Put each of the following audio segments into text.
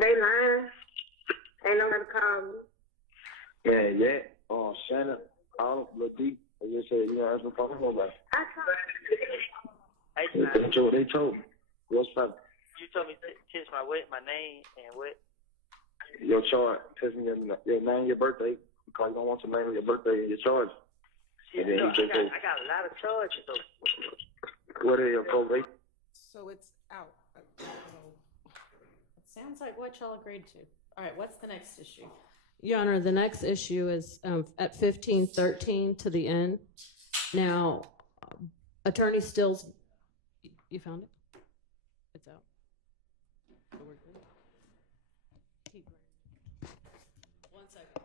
They lying. Ain't nobody call me. Yeah. Shannon, all the deep. They just said, that's what I'm talking about. I told you. That's what they told me. What's up? You told me to text my name and what? Your charge. Text me your name, your birthday. Because you don't want your name, your birthday, and your charge. Shit, and then I got a lot of charges though. What are your probate? So it's out. It sounds like what y'all agreed to. All right, what's the next issue? Your Honor, the next issue is at 1513 to the end. Now, Attorney Stills, you found it? It's out. So we're good. Keep going. 1 second.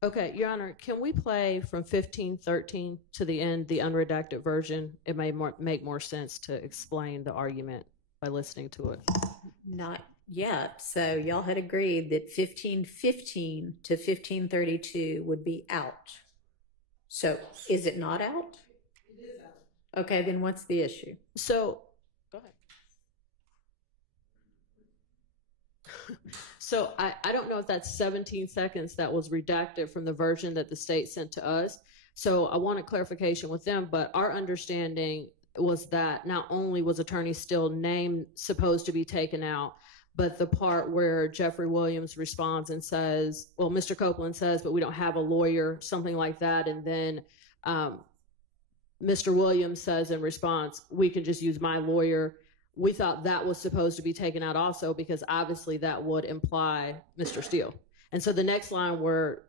Okay, Your Honor, can we play from 1513 to the end, the unredacted version? It may make more sense to explain the argument by listening to it. Not yet. So y'all had agreed that 1515 to 1532 would be out. So is it not out? It is out. Okay, then what's the issue? So, go ahead. So I don't know if that's 17 seconds that was redacted from the version that the state sent to us. So I want a clarification with them, but our understanding was that not only was Attorney Still name supposed to be taken out, but the part where Jeffrey Williams responds and says, well, Mr. Copeland says, but we don't have a lawyer, something like that. And then Mr. Williams says in response, we can just use my lawyer. We thought that was supposed to be taken out also because obviously that would imply Mr. Steele. And so the next line where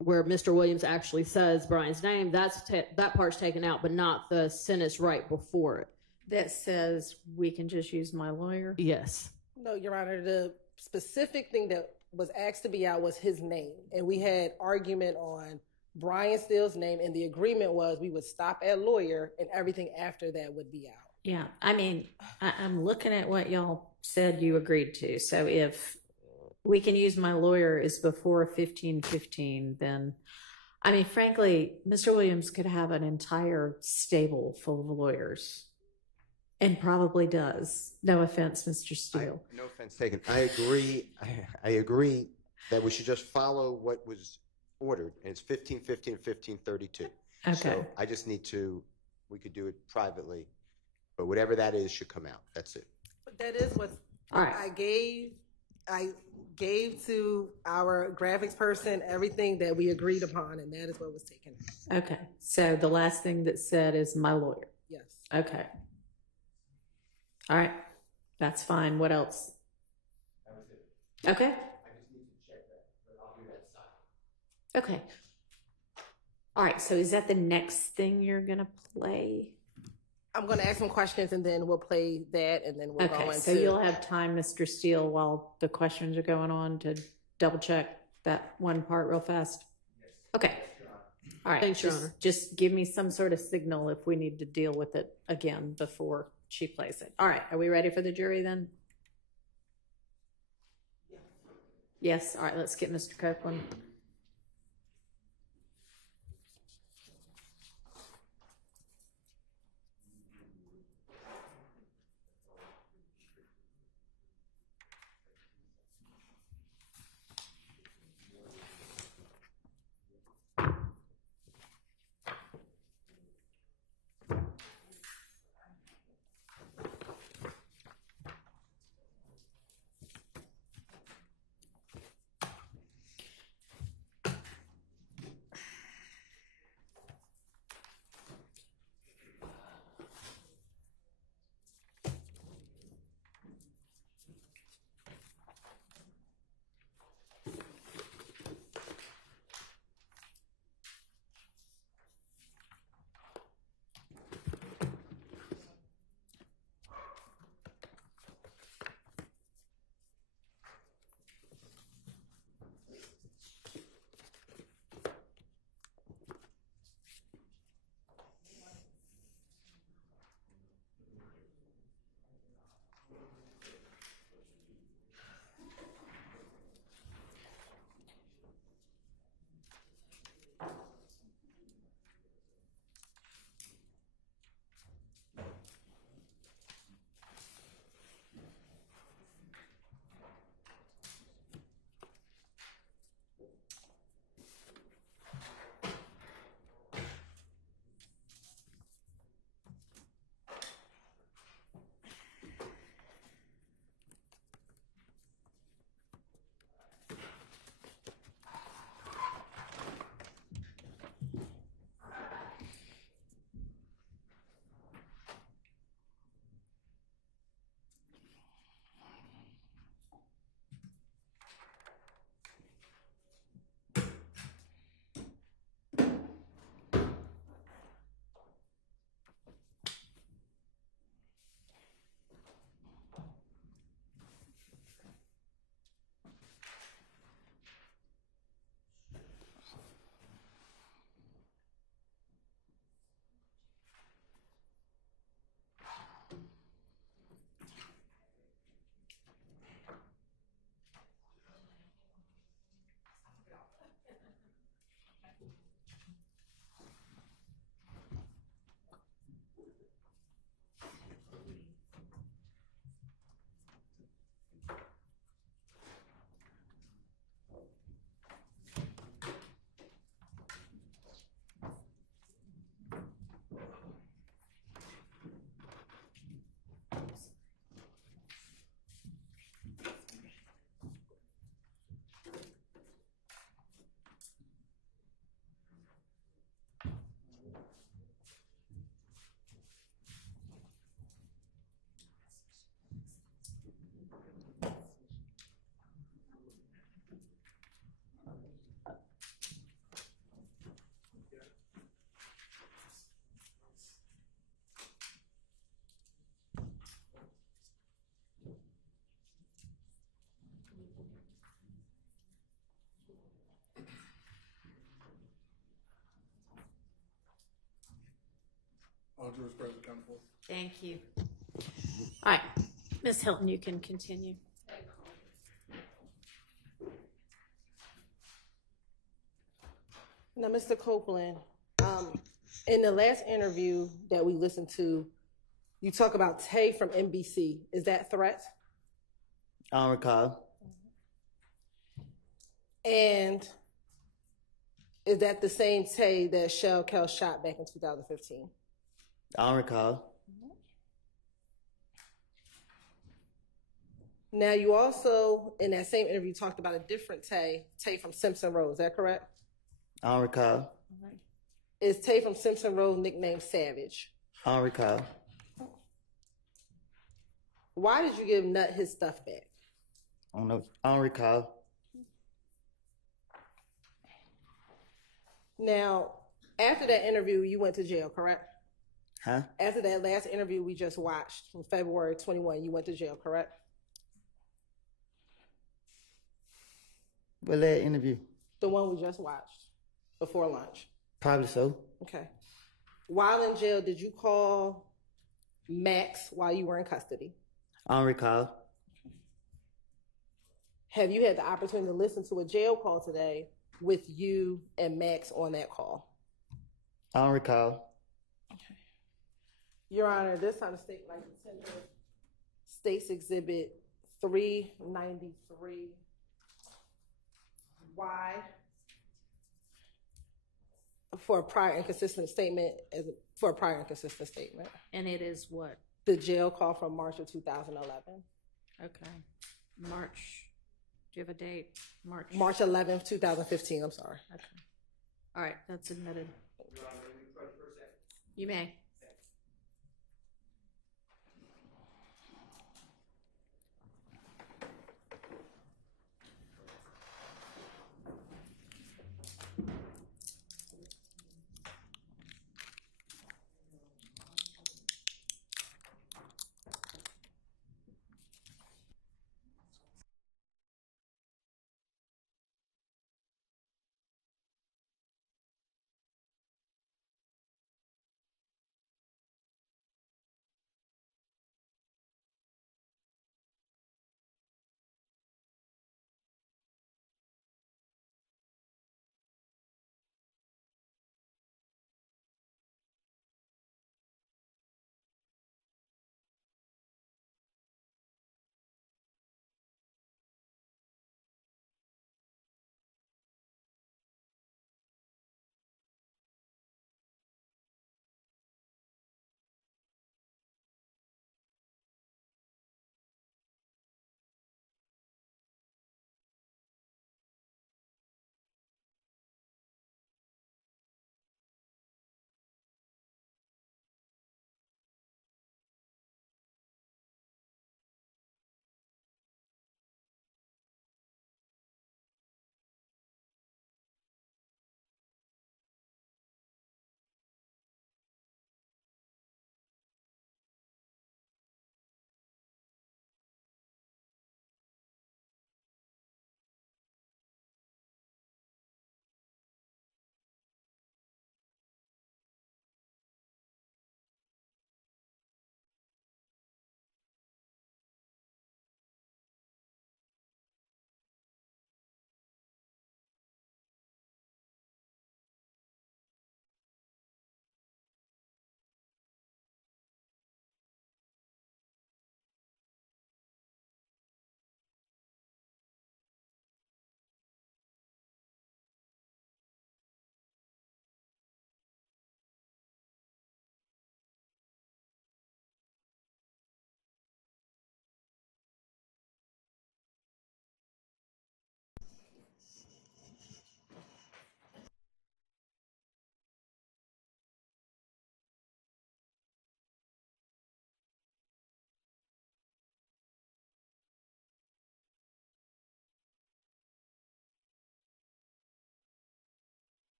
Mr. Williams actually says Brian's name, that part's taken out, but not the sentence right before it. That says we can just use my lawyer? Yes. No, Your Honor, the specific thing that was asked to be out was his name. And we had argument on Brian Steele's name, and the agreement was we would stop at lawyer and everything after that would be out. Yeah, I mean, I'm looking at what y'all said you agreed to. So if we can use my lawyer is before 1515, then, I mean, frankly, Mr. Williams could have an entire stable full of lawyers and probably does. No offense, Mr. Steele. No offense taken. I agree that we should just follow what was ordered, and it's 1515 and 1532. Okay. So I just need to, we could do it privately. But whatever that is should come out. That's it. But that is what right. I gave to our graphics person everything that we agreed upon, and that is what was taken out. Okay. So the last thing that said is my lawyer. Yes. Okay. All right. That's fine. What else? That was it. Okay. I just need to check that, but I'll do that side. Okay. All right. So is that the next thing you're going to play? I'm going to ask some questions, and then we'll play that, and then we'll go into... So you'll have time, Mr. Steele, while the questions are going on to double check that one part real fast? Yes. Okay. All right. Thanks, Your Honor. Just give me some sort of signal if we need to deal with it again before she plays it. All right. Are we ready for the jury then? Yes. All right. Let's get Mr. Copeland. All jurisprudence come forth. Thank you. All right, Ms. Hilton, you can continue. Now, Mr. Copeland, in the last interview that we listened to, you talk about Tay from NBC. Is that threat? I don't recall. And is that the same Tay that Shell Kell shot back in 2015? I don't recall. Now, you also, in that same interview, talked about a different Tay from Simpson Road. Is that correct? I don't recall. Is Tay from Simpson Road nicknamed Savage? I don't recall. Why did you give Nut his stuff back? I don't know. I don't recall. Now, after that interview, you went to jail, correct? Huh? After that last interview we just watched from February 21, you went to jail, correct? What that interview? The one we just watched before lunch. Probably so. Okay. While in jail, did you call Max while you were in custody? I don't recall. Have you had the opportunity to listen to a jail call today with you and Max on that call? I don't recall. Okay. Your Honor, this time the state like to tender State's Exhibit 393Y for a prior inconsistent statement. And it is what? The jail call from March of 2011. Okay. March. Do you have a date? March 11th, 2015. I'm sorry. Okay. All right. That's admitted. You may.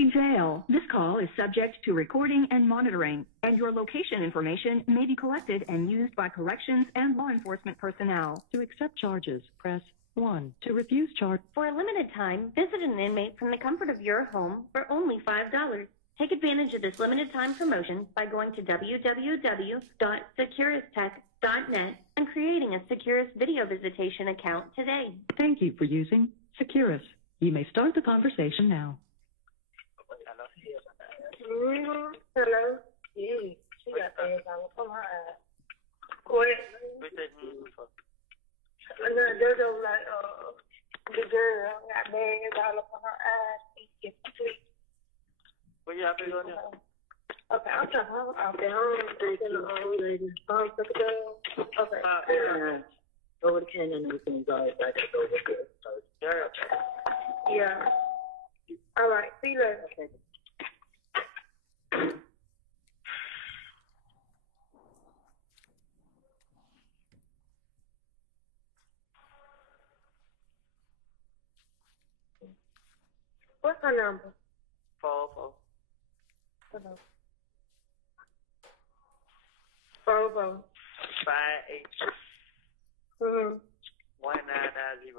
Jail. This call is subject to recording and monitoring, and your location information may be collected and used by corrections and law enforcement personnel. To accept charges, press 1. To refuse charge. For a limited time, visit an inmate from the comfort of your home for only $5. Take advantage of this limited time promotion by going to www.securistech.net and creating a Securus video visitation account today. Thank you for using Securus. You may start the conversation now. Hello. Yeah, she got things all up on her eyes. What? There's like the girl got bags all up on her eyes. What you have to do now? Okay, I'm trying to out there. Okay. Over the canyon, everything's all right. I gotta go with it. Yeah. All right. See you later. Okay. What's her number? 404. Hold on. 404. 58. 1990.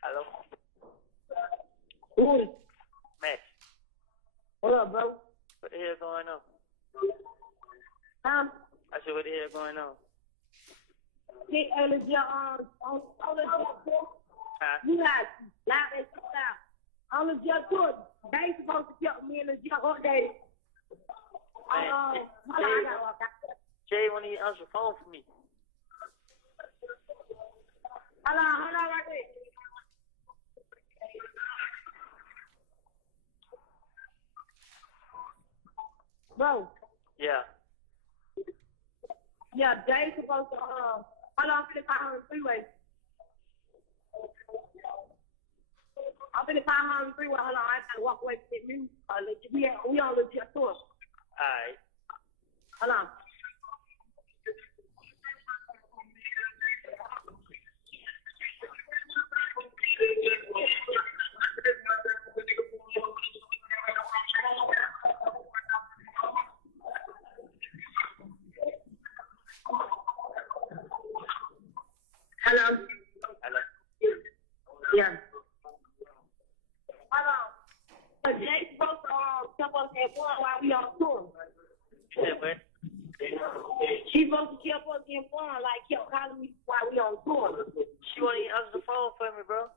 Hello? Woody. Max. What up, bro? What the hell going on? Huh? I said, what the hell going on? Get on the job, on the job. Huh? You got loud and shit out. On the job, too. They supposed to get me in the job updated. Hold on, I gotta walk out. Jay, when he answer the phone for me. Hold on right there. Bro. Yeah. Yeah, they supposed to, hold on, I'm finna call her on the freeway. I'm finna call her on the freeway. Hold on, I gotta walk away from that music. We on the jet tour. Alright. Hold on. Hello? Hello? Yeah. Hold on. But they supposed to keep us informed while we on tour. You said what? She's supposed to keep us informed, like kept calling me while we on tour. She won't even answer the phone for me, bro.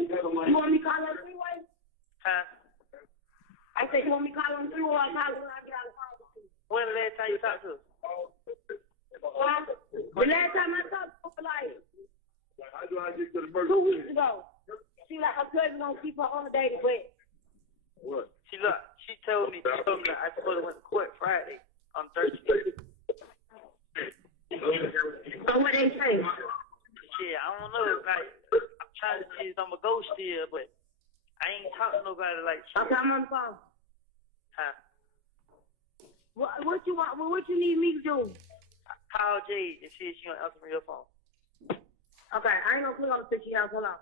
You want me to call her freeway? Huh? I said, you want me to call her freeway or call her when I get out of the phone? When the last time you talked to her? The last time I talked to her, like, 2 weeks ago. She like her cousin gonna keep her on the day, but What? She told me I supposed to went to court Friday on Thursday. so what they say? Shit, I don't know. Like, I'm trying to see if I'm a ghost still, but I ain't talking to nobody like shit. Okay, I'm on the phone. Huh? What you want? What you need me to do? Call Jade and see if she gonna answer me your phone. Okay, I ain't gonna put on the picture house. Hold on.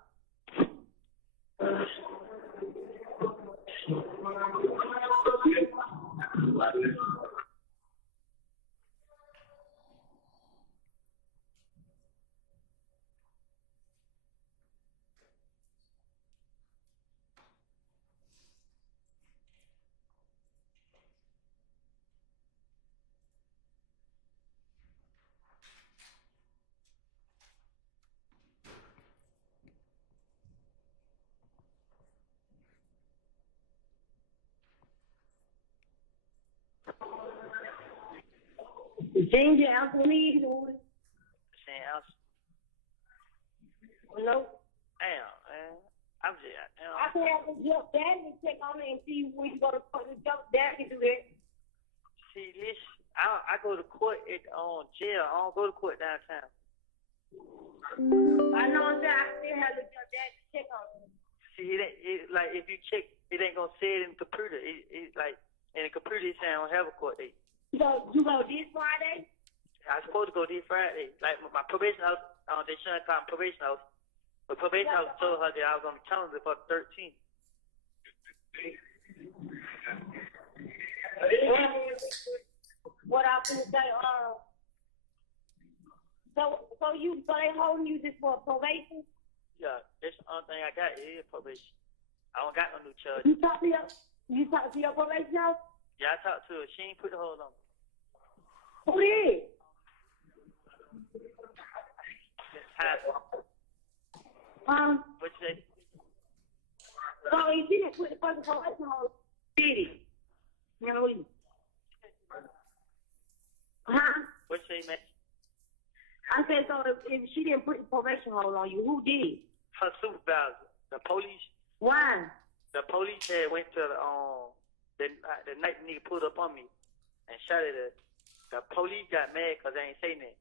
Change your house for me, Saying else. No. Damn, man. I'm just, I can have the judge daddy check on it and see when you go to court. The judge daddy do that. see, listen, I go to court at jail. I don't go to court downtown. I know that I still have the judge daddy check on it. See, like if you check, it ain't gonna say it in the computer. It's like in the computer, it's saying I don't have a court date. So you go this Friday? I supposed to go this Friday. Like my probation house, they shouldn't call me probation house. But probation house told her that I was on the calendar for the 13th. What I was gonna say, so they holding you just for probation? Yeah, that's the only thing I got is probation. I don't got no new charge. You talk to your probation house? Yeah, I talked to her. She ain't put the hold on me. Who did? What you say? So he didn't put the fucking probation hold. Did he? You know, What you say, man? I said, so if she didn't put the probation hold on you, who did? Her supervisor. The police. Why? The police had went to the night the nigga pulled up on me and shot at her. The police got mad because I ain't say nothing.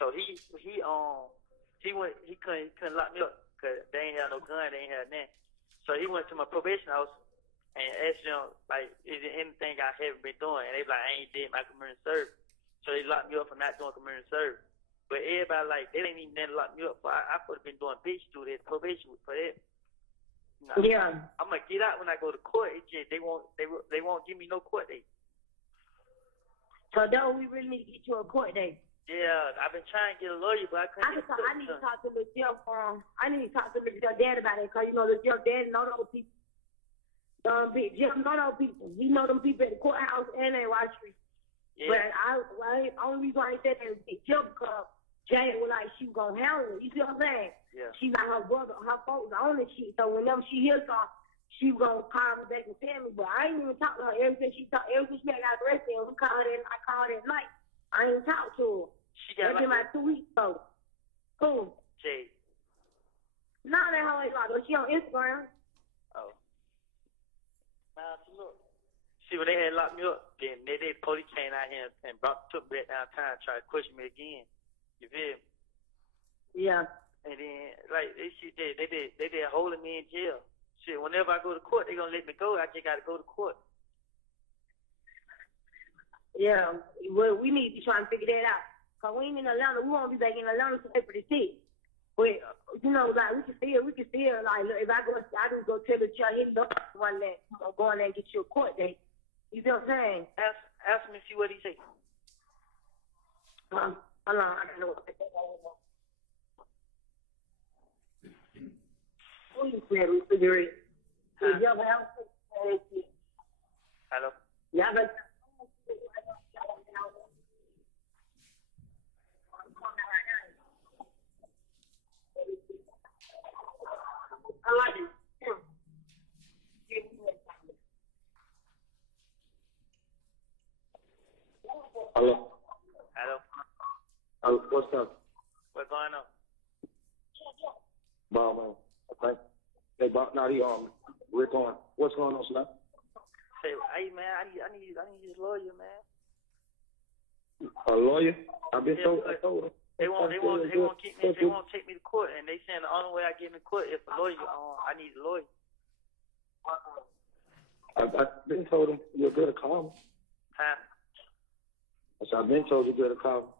So he couldn't lock me up because they ain't have no gun, they ain't have nothing. So he went to my probation house and asked them, like, is there anything I haven't been doing? And they like, I ain't did my community service. So they locked me up for not doing community service. But everybody, like, they didn't even never lock me up for I could have been doing bitch through this probation for that. Nah, yeah. I'm gonna get out when I go to court. It's just they won't give me no court date. So though we really need to get you a court date. Yeah, I've been trying to get a lawyer, but I couldn't. I need to talk to the jail I need to talk to the dad about it, because you know the jail dad know those people. Big Jim know those people. He know them people at the courthouse and at Wall Street. Yeah. But only reason why I said that is Big Jim, because Jay was like she was gonna handle it. You see what I'm saying? Yeah. She got her brother, her folks on the shit. So whenever she hears something, she was gonna call me back and tell me. But I ain't even talk to her ever since she got arrested. I called her at night. I ain't talked to her. She got like 2 weeks ago. Who? Jay. No, that hoe ain't like her. She on Instagram. Oh. Now, look. See, when they had locked me up, then the police came out here and took me back downtown and tried to question me again. You feel me? Yeah. And then, like, they did holding me in jail. Shit, whenever I go to court, they gonna let me go. I just gotta go to court. Yeah. Well, we need to try and figure that out. Because we ain't in Atlanta. We won't be back in Atlanta for the 6th. But, you know, like, we can still, like, look, if I just go tell the child, hit the one that, go in there and get you a court date. You know what I'm saying? Ask him and see what he say. Hold on, I don't know what to say. Who you said refrigerator? Is your house? Hello? Yeah, but I like it. Hello? Hello? What's up? What's going on? Bob, man. Okay. Hey, Bob, now Rick on. What's going on, Slim? Say, hey, man, I need this lawyer, man. A lawyer? I've been told him. They won't take me to court, and they saying the only way I get in court is a lawyer. I need a lawyer. I've been told him you're good at calling. Huh? I said, I've been told you're good at calling.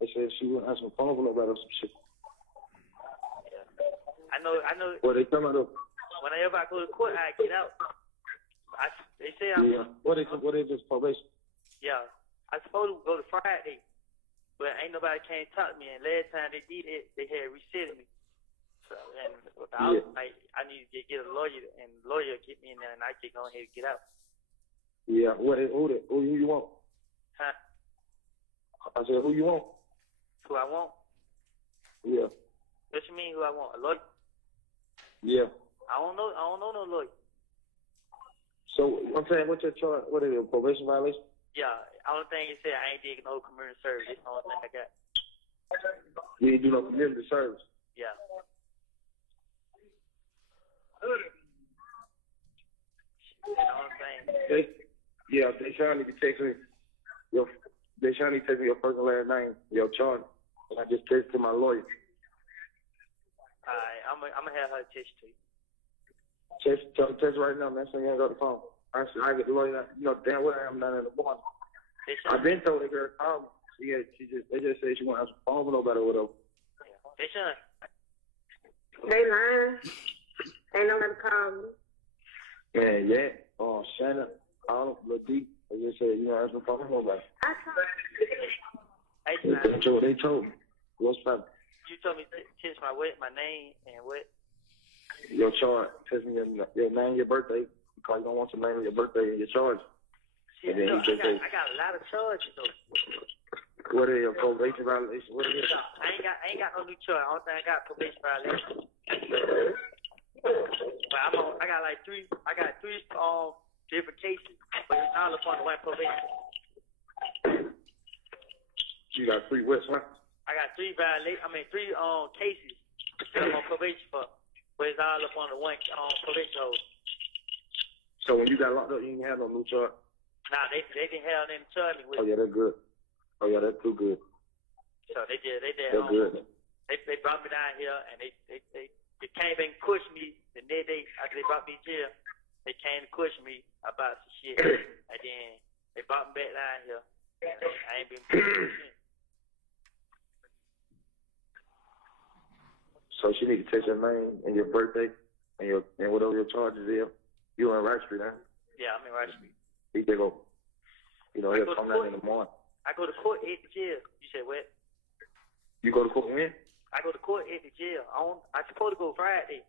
They said she wouldn't answer the phone for nobody or some shit. Yeah. I know. Well, they come out of. Whenever I go to court, I get out. They say I'm. Yeah. What they just probation? Yeah. I supposed to go to Friday, but ain't nobody came talk to me. And last time they did it, they had resetted me. So, and I was like, I need to get a lawyer, and the lawyer get me in there, and I can go ahead and get out. Yeah. Who you want? Huh? I said, who you want? Who I want? Yeah. What you mean, who I want? A lawyer? Yeah. I don't know no lawyer. So I'm saying, what's your charge? What is it, a probation violation? Yeah. Only thing you say, I ain't did no community service. That's the only thing I got. You ain't do no community service. Yeah. You know what I'm saying? They trying to text me. They trying to text me your first and last name, your charge. And I just texted to my lawyer. Alright, I'm gonna have her text to you. Text right now, man. So you ain't got the phone. I get the lawyer. You know damn well I am down in the morning. I've been told that girl call me. They just said she won't have some phone with nobody or whatever. Hey, Sean. They lying. Ain't nobody call me. Yeah. Shannon, Lil D. They just said you won't have some phone with nobody. Hey, That's what they told me. What's up? You told me to text my name and what? Your charge. Text me your name, your birthday. Because you don't want your name and your birthday and your charge. Shit, and then I got a lot of charges though. What is your probation violation? What is it? I ain't got no new charge. I don't think I got probation violation. But I got like three different cases, but it's all upon the one probation. You got 3 what, son? I got 3 cases that I'm on probation for, but it's all upon the one probation hold. So when you got locked up, you didn't have no new charge? Nah, they didn't have them charge me with. Oh yeah, that's good. Oh yeah, that's too good. So they did. That's good. They brought me down here and they came and pushed me the next day after they brought me to jail. They came to push me about some shit, and then they brought me back down here. And I ain't been pushed since. So she need to take your name and your birthday and whatever your charges is. You on Wright Street, huh? Yeah, I'm in Wright Street. He can go. He'll come down in the morning. I go to court at the jail. You said what? You go to court when? I go to court at the jail. I supposed to go Friday.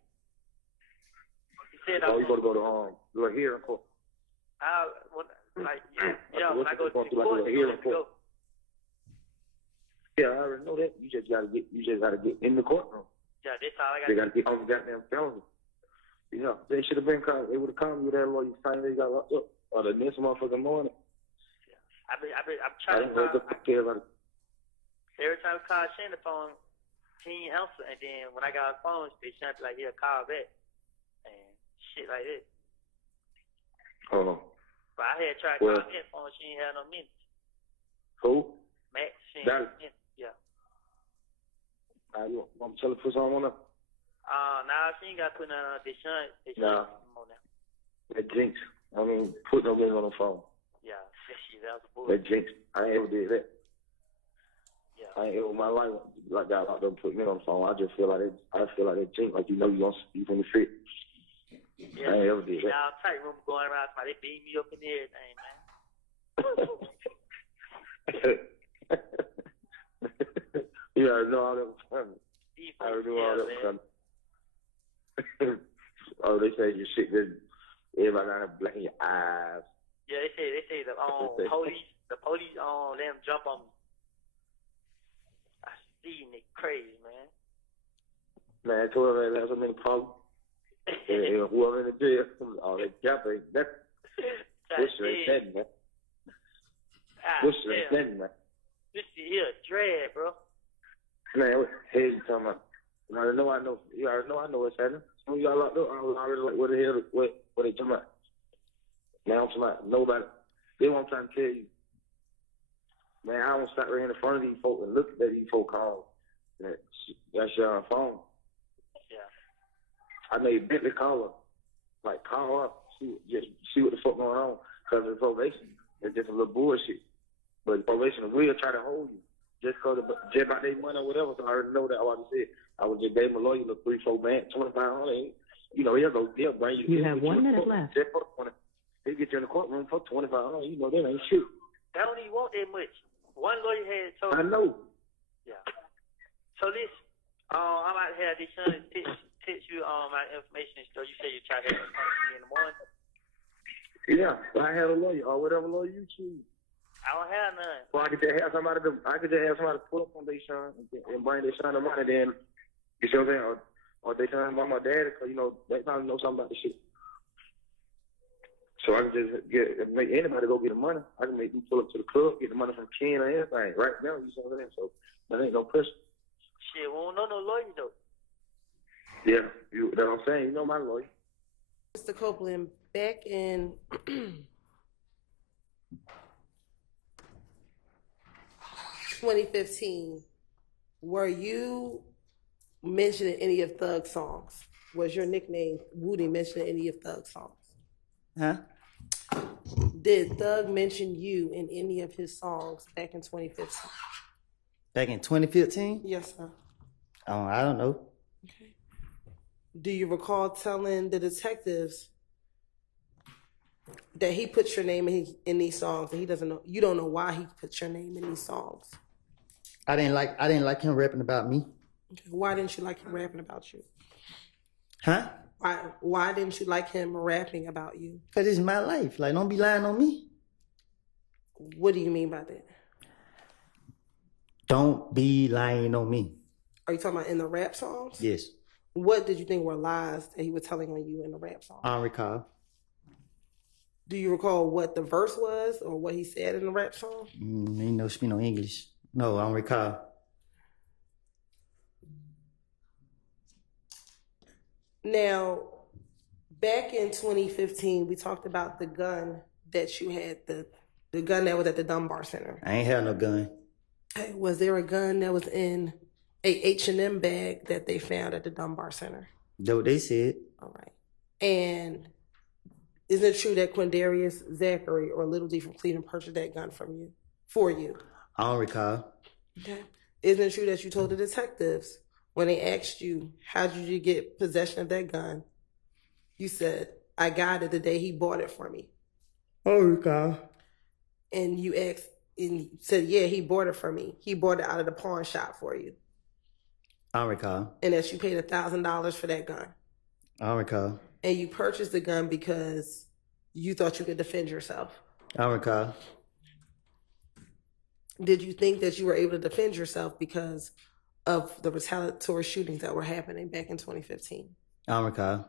He said you got to go to here in court. when I go to the court, they let me go. Yeah, I already know that. You just gotta get in the courtroom. Yeah, that's all I got. They gotta get on the goddamn felony. You know, they should have been called. They would have called you that lawyer. You find they got locked up or the next motherfucking morning. I'm trying to call. Every time I call Shane the phone, he ain't answer, and then when I got a phone, they Shane like he'll call back and shit like that. Hold on. But I had tried calling that phone, she ain't had no minutes. Who? Max, she ain't had no minutes. Yeah. You want me to tell her to put something on her? Nah, she ain't got to put nothing on Deshaun. Nah. That jinx. I mean, put no minutes on the phone. Yeah, that was a bull. That jinx. I ain't ever did that. Yeah. I ain't ever in my life like got locked up and put me on the phone. I just feel like that jinx. Like you know you gonna fit. Yeah, I ain't ever did that. Now tight room going around, they beat me up and everything, man. You already know all that was coming. I already knew all that was coming. Oh, they say your shit good. Everybody got to black in your eyes. Yeah, they say the police let them jump on me. I see Nick crazy, man. Man, 12 ain't have so many problems. And whoever in the jail, they got that. Bush ain't nothing, man. Bush ain't nothing, man. This shit here dread, bro. Man, what the hell you talking about? You already know I know what's happening. When you got locked up, I was already like, what the hell, what they talking about? Now I'm talking about nobody. They won't try to tell you. Man, I don't stop right in front of these folks and look at these folks calls. That's your phone. Yeah. I made Bentley call her. Like, call her. See what the fuck going on. Because of probation. It's just a little bullshit. But probation will try to hold you. Just about their money or whatever. So I already know that. Like I said, I was just gave my lawyer the 3-4 man, $2,500. You know, he'll bring you. You have 1 minute left. He'll get you in the courtroom for $2,500. You know, that ain't shit. I don't even want that much. One lawyer had told me. I know. Yeah. So this, I might have this son text you my information and stuff. You say you try to have me in the morning. Yeah, I have a lawyer or whatever lawyer you choose. I don't have none. Well, I could just have somebody to pull up on Deshaun and bring Deshaun the money. Then you see what I'm saying? Or Deshaun by my dad, because you know they probably know something about the shit. So I can just make anybody go get the money. I can make you pull up to the club, get the money from Ken or anything right now. You see what I'm saying? So that ain't no pressure. Shit, we don't know no lawyer though. Yeah, that's what I'm saying. You know my lawyer. Mr. Copeland, back in 2015, were you mentioning any of Thug's songs? Was your nickname Woody mentioned in any of Thug's songs? Huh? Did Thug mention you in any of his songs back in 2015? Back in 2015? Yes, sir. Oh, I don't know. Okay. Do you recall telling the detectives that he put your name in these songs and he doesn't know, you don't know why he put your name in these songs? I didn't like him rapping about me. Okay. Why didn't you like him rapping about you? Huh? Why didn't you like him rapping about you? Because it's my life. Like, don't be lying on me. What do you mean by that? Don't be lying on me. Are you talking about in the rap songs? Yes. What did you think were lies that he was telling on you in the rap song? I don't recall. Do you recall what the verse was or what he said in the rap song? He no speak no English. No, I don't recall. Now, back in 2015, we talked about the gun that you had, the gun that was at the Dunbar Center. I ain't had no gun. Hey, was there a gun that was in a H&M bag that they found at the Dunbar Center? That's what they said. All right. And isn't it true that Quindarius Zachary or Little D from Cleveland purchased that gun for you? I don't recall. Okay. Isn't it true that you told the detectives when they asked you, how did you get possession of that gun? You said, I got it the day he bought it for me. I don't recall. And you asked, and you said, yeah, he bought it for me. He bought it out of the pawn shop for you. I don't recall. And that you paid $1,000 for that gun. I don't recall. And you purchased the gun because you thought you could defend yourself. I don't recall. Did you think that you were able to defend yourself because of the retaliatory shootings that were happening back in 2015? I don't recall.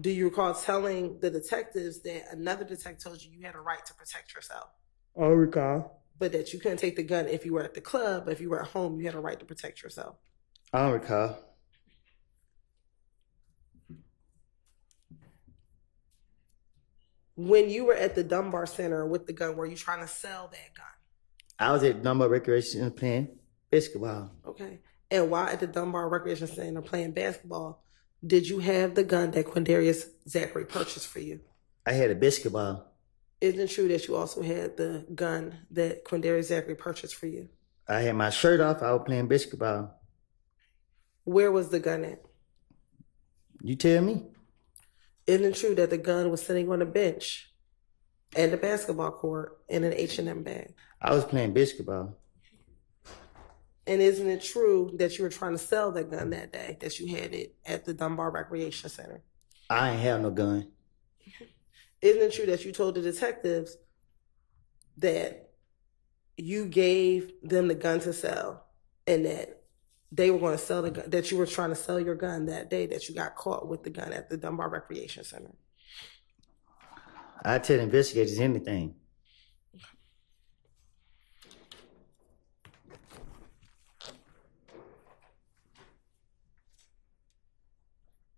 Do you recall telling the detectives that another detective told you you had a right to protect yourself? I don't recall. But that you couldn't take the gun if you were at the club, but if you were at home, you had a right to protect yourself? I don't recall. When you were at the Dunbar Center with the gun, were you trying to sell that gun? I was at Dunbar Recreation Center playing basketball. Okay. And while at the Dunbar Recreation Center playing basketball, did you have the gun that Quindarius Zachary purchased for you? I had a basketball. Isn't it true that you also had the gun that Quindarius Zachary purchased for you? I had my shirt off. I was playing basketball. Where was the gun at? You tell me. Isn't it true that the gun was sitting on a bench at the basketball court in an H&M bag? I was playing basketball. And isn't it true that you were trying to sell that gun that day, that you had it at the Dunbar Recreation Center? I ain't have no gun. Isn't it true that you told the detectives that you gave them the gun to sell and that they were going to sell the gun, that you were trying to sell your gun that day, that you got caught with the gun at the Dunbar Recreation Center? I tell investigators anything.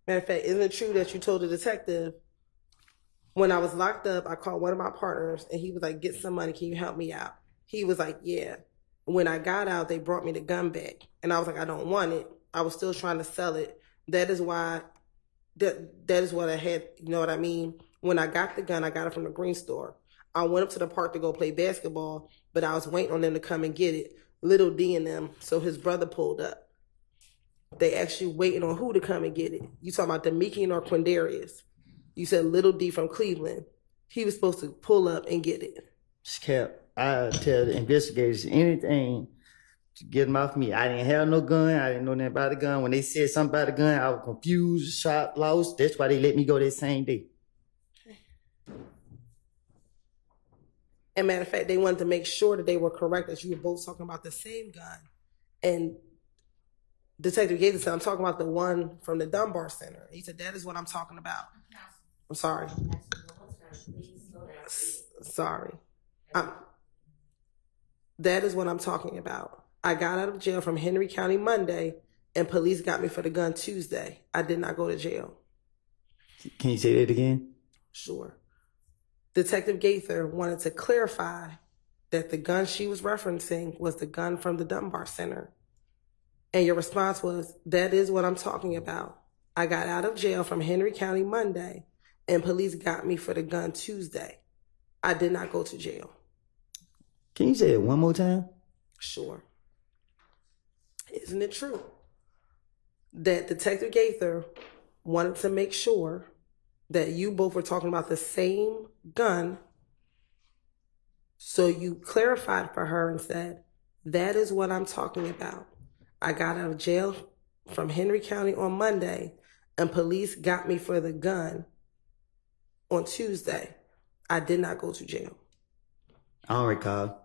Matter of fact, isn't it true that you told the detective, when I was locked up, I called one of my partners and he was like, get some money, can you help me out? He was like, yeah. When I got out, they brought me the gun back. And I was like, I don't want it. I was still trying to sell it. That is why, that is what I had, you know what I mean? When I got the gun, I got it from the green store. I went up to the park to go play basketball, but I was waiting on them to come and get it. Little D and them, so his brother pulled up. They actually waiting on who to come and get it. You talking about Demikian or Quindarius? You said Little D from Cleveland. He was supposed to pull up and get it. Cap, I tell the investigators anything to get them off me. I didn't have no gun. I didn't know nothing about the gun. When they said something about the gun, I was confused, shot, lost. That's why they let me go that same day. And matter of fact, they wanted to make sure that they were correct, that you were both talking about the same gun. And Detective Gates said, I'm talking about the one from the Dunbar Center. He said, that is what I'm talking about. I'm sorry. Sorry. That is what I'm talking about. I got out of jail from Henry County Monday, and police got me for the gun Tuesday. I did not go to jail. Can you say that again? Sure. Detective Gaither wanted to clarify that the gun she was referencing was the gun from the Dunbar Center. And your response was, that is what I'm talking about. I got out of jail from Henry County Monday, and police got me for the gun Tuesday. I did not go to jail. Can you say it one more time? Sure. Isn't it true that Detective Gaither wanted to make sure that you both were talking about the same gun, so you clarified for her and said, that is what I'm talking about. I got out of jail from Henry County on Monday, and police got me for the gun on Tuesday. I did not go to jail. I don't recall.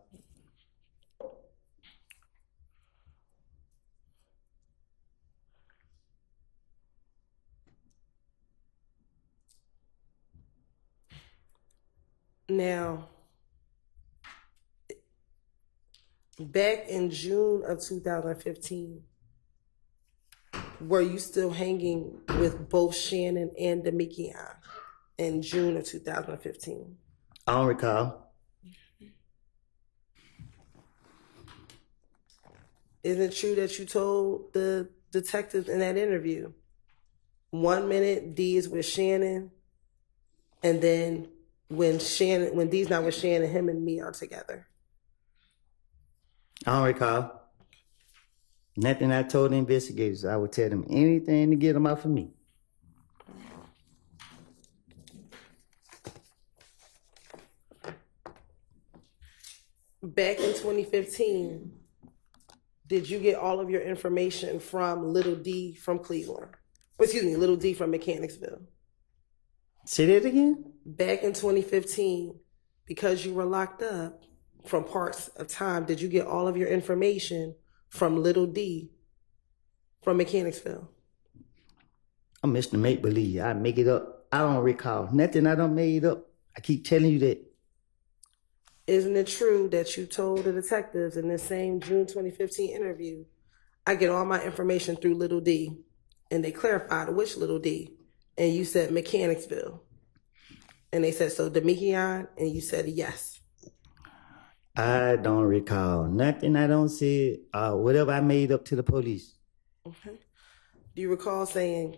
Now, back in June of 2015, were you still hanging with both Shannon and Demikian in June of 2015? I don't recall. Isn't it true that you told the detectives in that interview, 1 minute D is with Shannon, and then when D's not with Shannon, him and me are together? I don't recall. Nothing I told the investigators. I would tell them anything to get them out of me. Back in 2015, did you get all of your information from Little D from Cleveland? Little D from Mechanicsville? Say that again? Back in 2015, because you were locked up from parts of time, did you get all of your information from Little D from Mechanicsville? I'm Mr. Make Believe. I make it up. I don't recall. Nothing I done made up. I keep telling you that. Isn't it true that you told the detectives in the same June 2015 interview, I get all my information through Little D, and they clarified which Little D, and you said Mechanicsville? And they said, so Demikian, and you said yes. I don't recall nothing I don't say, whatever I made up to the police. Okay. Do you recall saying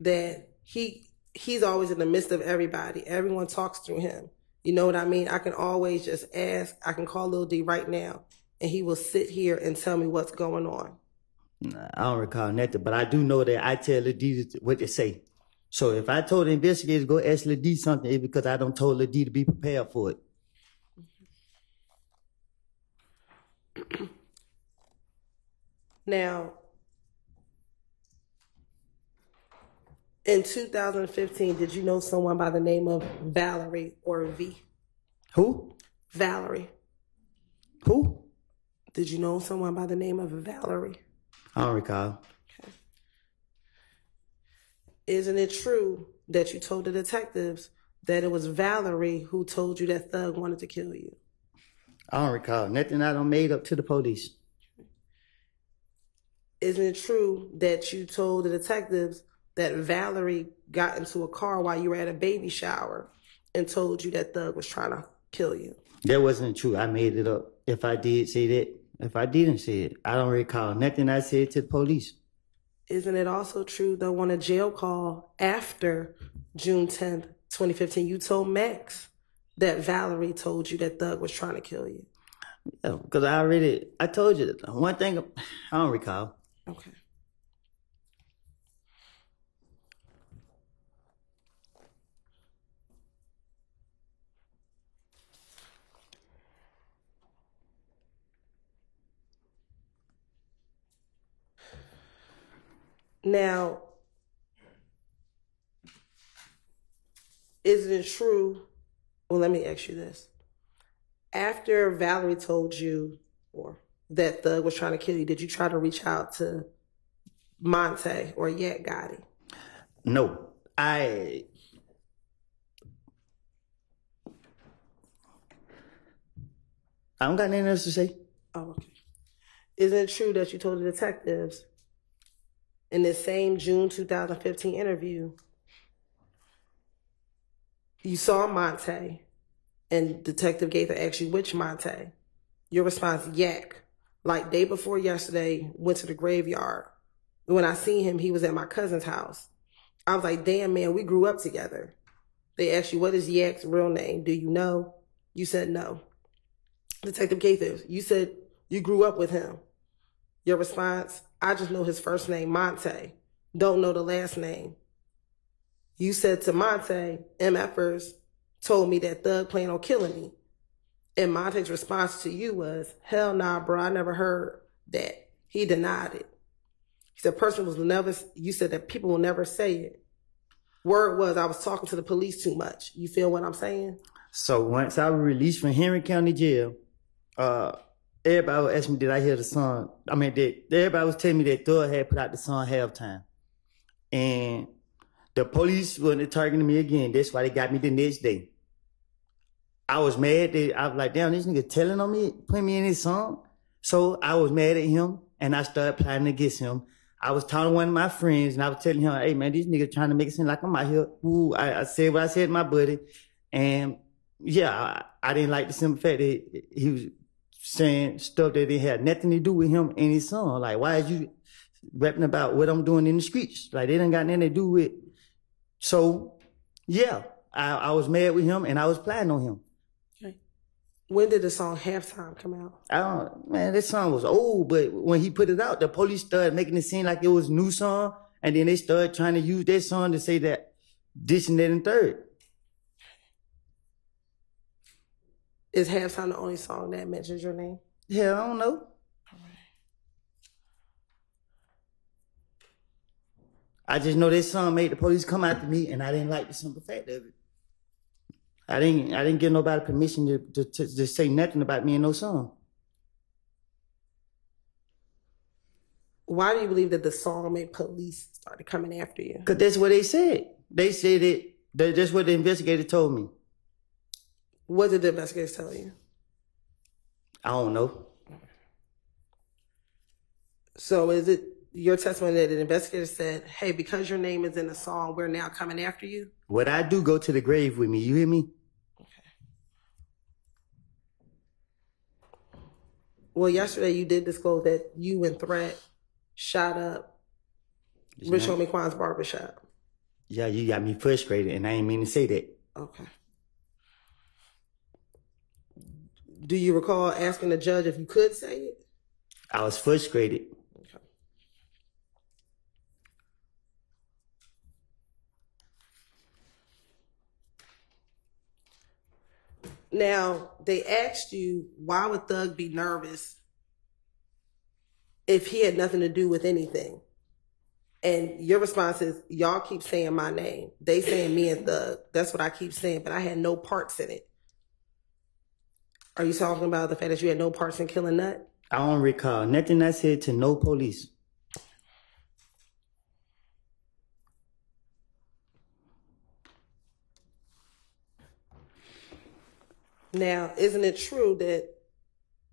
that he's always in the midst of everybody? Everyone talks through him. You know what I mean? I can always just ask. I can call Lil D right now, and he will sit here and tell me what's going on. Nah, I don't recall nothing, but I do know that I tell Lil D what to say. So if I told the investigators go ask Lil D something, it's because I don't told Lil D to be prepared for it. Now, in 2015, did you know someone by the name of Valerie or V? Who? Valerie. Who? Did you know someone by the name of Valerie? I don't recall. Okay. Isn't it true that you told the detectives that it was Valerie who told you that Thug wanted to kill you? I don't recall. Nothing I done made up to the police. Isn't it true that you told the detectives that Valerie got into a car while you were at a baby shower and told you that Thug was trying to kill you? That wasn't true. I made it up. If I did say that, if I didn't say it, I don't recall nothing I said to the police. Isn't it also true, though, on a jail call after June 10th, 2015, you told Max that Valerie told you that Thug was trying to kill you? Yeah, because I told you that. One thing, I don't recall. Okay. Now, isn't it true? Well, let me ask you this. After Valerie told you that Thug was trying to kill you, did you try to reach out to Monte or Yak Gotti? No. I don't got nothing else to say. Oh, okay. Isn't it true that you told the detectives in this same June 2015 interview, you saw Monte, and Detective Gaither asked you which Monte? Your response, Yak. Like day before yesterday, went to the graveyard. When I seen him, he was at my cousin's house. I was like, damn, man, we grew up together. They asked you, what is Yak's real name? Do you know? You said no. Detective Gaither, you said you grew up with him. Your response, I just know his first name, Monte. Don't know the last name. You said to Monte, MFers told me that Thug planned on killing me. And Monte's response to you was, hell nah, bro, I never heard that. He denied it. He said, you said that people will never say it. Word was, I was talking to the police too much. You feel what I'm saying? So once I was released from Henry County Jail, everybody was asking me, did I hear the song? Everybody was telling me that Thug had put out the song Halftime. And the police wasn't targeting me again. That's why they got me the next day. I was mad. I was like, damn, this nigga telling on me, putting me in his song. So I was mad at him, and I started plotting against him. I was talking to one of my friends, and I was telling him, hey, man, these niggas trying to make it seem like I'm out here. Ooh, I said what I said to my buddy. And, yeah, I didn't like the simple fact that he was saying stuff that it had nothing to do with him and his song. Like, why is you rapping about what I'm doing in the streets? Like, they done got nothing to do with. So, yeah, I was mad with him, and I was plotting on him. When did the song Halftime come out? Man, this song was old, but when he put it out, the police started making it seem like it was a new song, and then they started trying to use that song to say that this and that and third. Is Halftime the only song that mentions your name? Yeah, I don't know. All right. I just know this song made the police come after me, and I didn't like the simple fact of it. I didn't give nobody permission to say nothing about me in no song. Why do you believe that the song made police started coming after you? Because that's what they said. They said it. That's what the investigator told me. What did the investigators tell you? I don't know. So is it your testimony that the investigator said, hey, because your name is in the song, we're now coming after you? What I do, go to the grave with me. You hear me? Well, yesterday you did disclose that you and Threat shot up Rich Homie Quan's barbershop. Yeah, you got me frustrated, and I ain't mean to say that. Okay. Do you recall asking the judge if you could say it? I was frustrated. Okay. Now, they asked you, why would Thug be nervous if he had nothing to do with anything? And your response is, y'all keep saying my name. They saying me and Thug. That's what I keep saying, but I had no parts in it. Are you talking about the fact that you had no parts in killing Nut? I don't recall nothing I said to no police. Now, isn't it true that...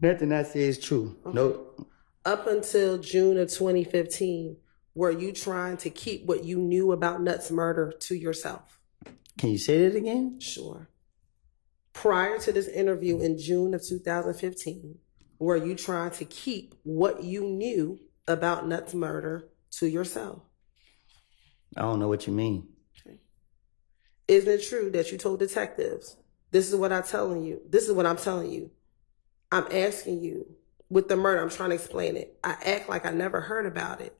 Nothing I say is true. Okay. Nope. Up until June of 2015, were you trying to keep what you knew about Nut's murder to yourself? Can you say that again? Sure. Prior to this interview in June of 2015, were you trying to keep what you knew about Nut's murder to yourself? I don't know what you mean. Okay. Isn't it true that you told detectives, this is what I'm telling you. This is what I'm telling you. I'm asking you, with the murder, I'm trying to explain it. I act like I never heard about it.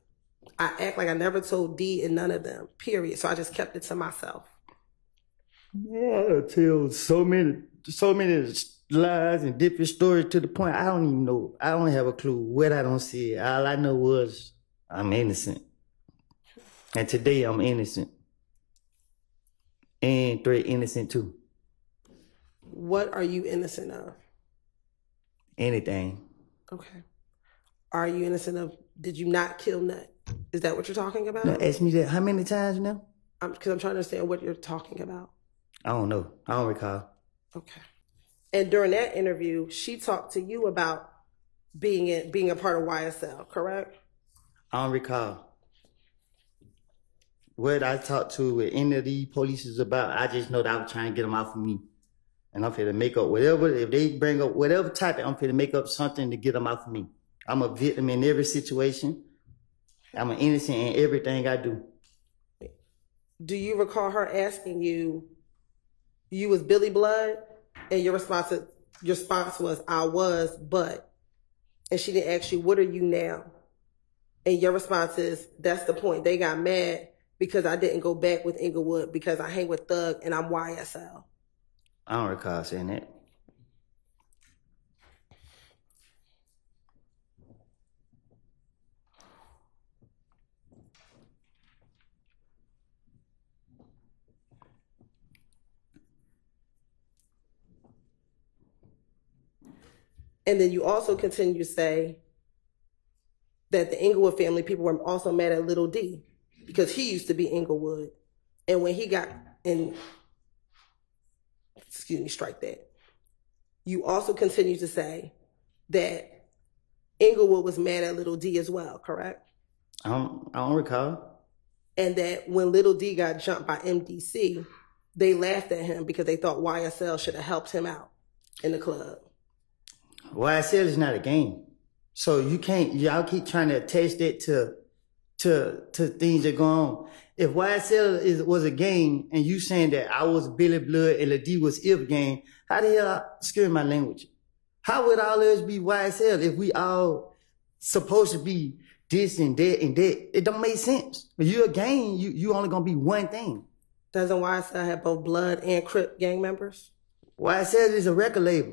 I act like I never told D and none of them, period. So I just kept it to myself. Yeah, I tell so many lies and different stories to the point I don't even know. I don't have a clue what I don't see. All I know was I'm innocent. And today I'm innocent. And Threat innocent too. What are you innocent of? Anything. Okay. Are you innocent of, did you not kill Nut? Is that what you're talking about? No, ask me that how many times now? Because I'm trying to understand what you're talking about. I don't know. I don't recall. Okay. And during that interview, she talked to you about being a part of YSL, correct? I don't recall what I talked to with any of these police about. I just know that I was trying to get them off of me. And I'm finna make up whatever, if they bring up whatever topic, I'm finna make up something to get them off of me. I'm a victim in every situation. I'm an innocent in everything I do. Do you recall her asking you, you was Billy Blood? And your response was, I was, but. And she didn't ask you, what are you now? And your response is, that's the point. They got mad because I didn't go back with Inglewood because I hang with Thug and I'm YSL. I don't recall saying that. And then you also continue to say that the Inglewood family people were also mad at Little D because he used to be Inglewood. And when he got in, strike that. You also continue to say that Inglewood was mad at Little D as well, correct? I don't recall. And that when Little D got jumped by MDC, they laughed at him because they thought YSL should have helped him out in the club. YSL is not a game. So you can't, y'all keep trying to attach that to things that go on. If YSL was a game and you saying that I was Billy Blood and Lil was If Gang, how the hell, excuse my language, how would all of us be YSL if we all supposed to be this and that and that? It don't make sense. If you're a gang, you only gonna be one thing. Doesn't YSL have both Blood and Crip gang members? YSL is a record label.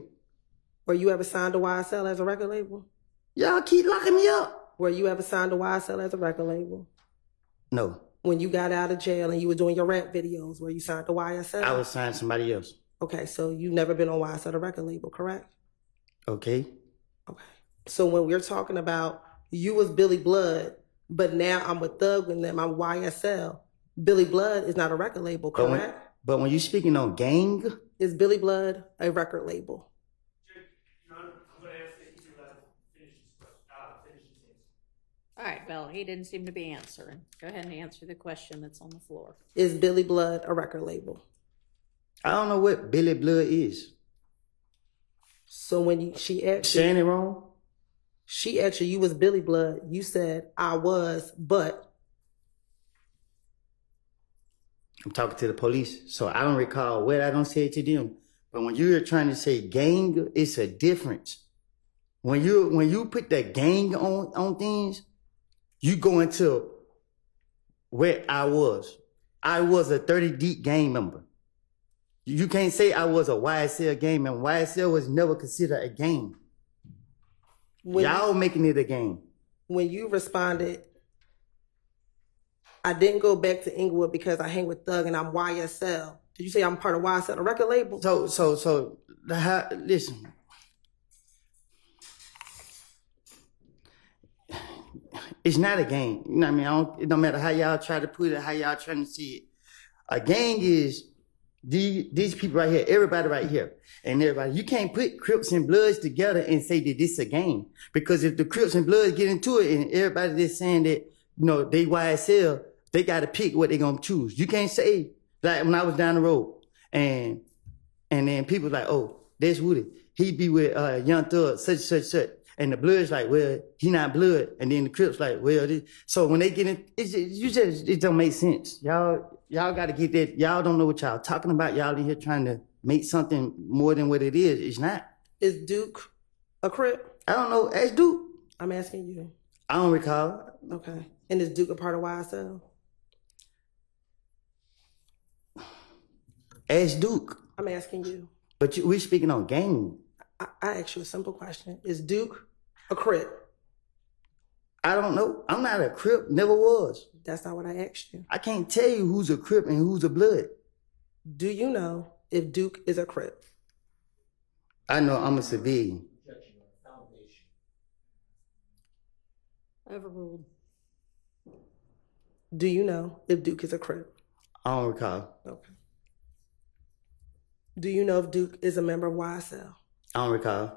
Were you ever signed to YSL as a record label? Y'all keep locking me up. Were you ever signed to YSL as a record label? No. When you got out of jail and you were doing your rap videos, were you signed to YSL? I was signed to somebody else. Okay, so you've never been on YSL, the record label, correct? Okay. Okay. So when we're talking about you was Billy Blood, but now I'm with Thug and them, I'm YSL, Billy Blood is not a record label, correct? But when you're speaking on gang? Is Billy Blood a record label? All right, Bill, he didn't seem to be answering. Go ahead and answer the question that's on the floor. Is Billy Blood a record label? I don't know what Billy Blood is. So when she asked saying it wrong? She asked you was Billy Blood. You said, I was, but. I'm talking to the police, so I don't recall what I don't say to them. But when you're trying to say gang, it's a difference. When you put the gang on things, you go into where I was. I was a 30 Deep gang member. You can't say I was a YSL gang member. YSL was never considered a gang. Y'all making it a game. When you responded, I didn't go back to Inglewood because I hang with Thug and I'm YSL. Did you say I'm part of YSL, the record label? Listen. It's not a gang. You know what I mean? It don't matter how y'all try to put it, how y'all trying to see it. A gang is these people right here, everybody right here, and everybody. You can't put Crips and Bloods together and say that this is a gang. Because if the Crips and Bloods get into it and everybody just saying that, you know, they YSL, they got to pick what they going to choose. You can't say, like when I was down the road and then people like, oh, that's Woody. He be with Young Thug, such. And the Blood's like, well, he not Blood. And then the Crips like, well, so when they get in, it don't make sense. Y'all got to get that. Y'all don't know what y'all talking about. Y'all in here trying to make something more than what it is. It's not. Is Duke a Crip? I don't know. Ask Duke. I'm asking you. I don't recall. Okay. And is Duke a part of YSL? Ask Duke. I'm asking you. But we speaking on gang. I asked you a simple question. Is Duke a Crip? I don't know. I'm not a Crip. Never was. That's not what I asked you. I can't tell you who's a Crip and who's a Blood. Do you know if Duke is a Crip? I know I'm a civilian. Overruled. Do you know if Duke is a Crip? I don't recall. Okay. Do you know if Duke is a member of YSL? I don't recall.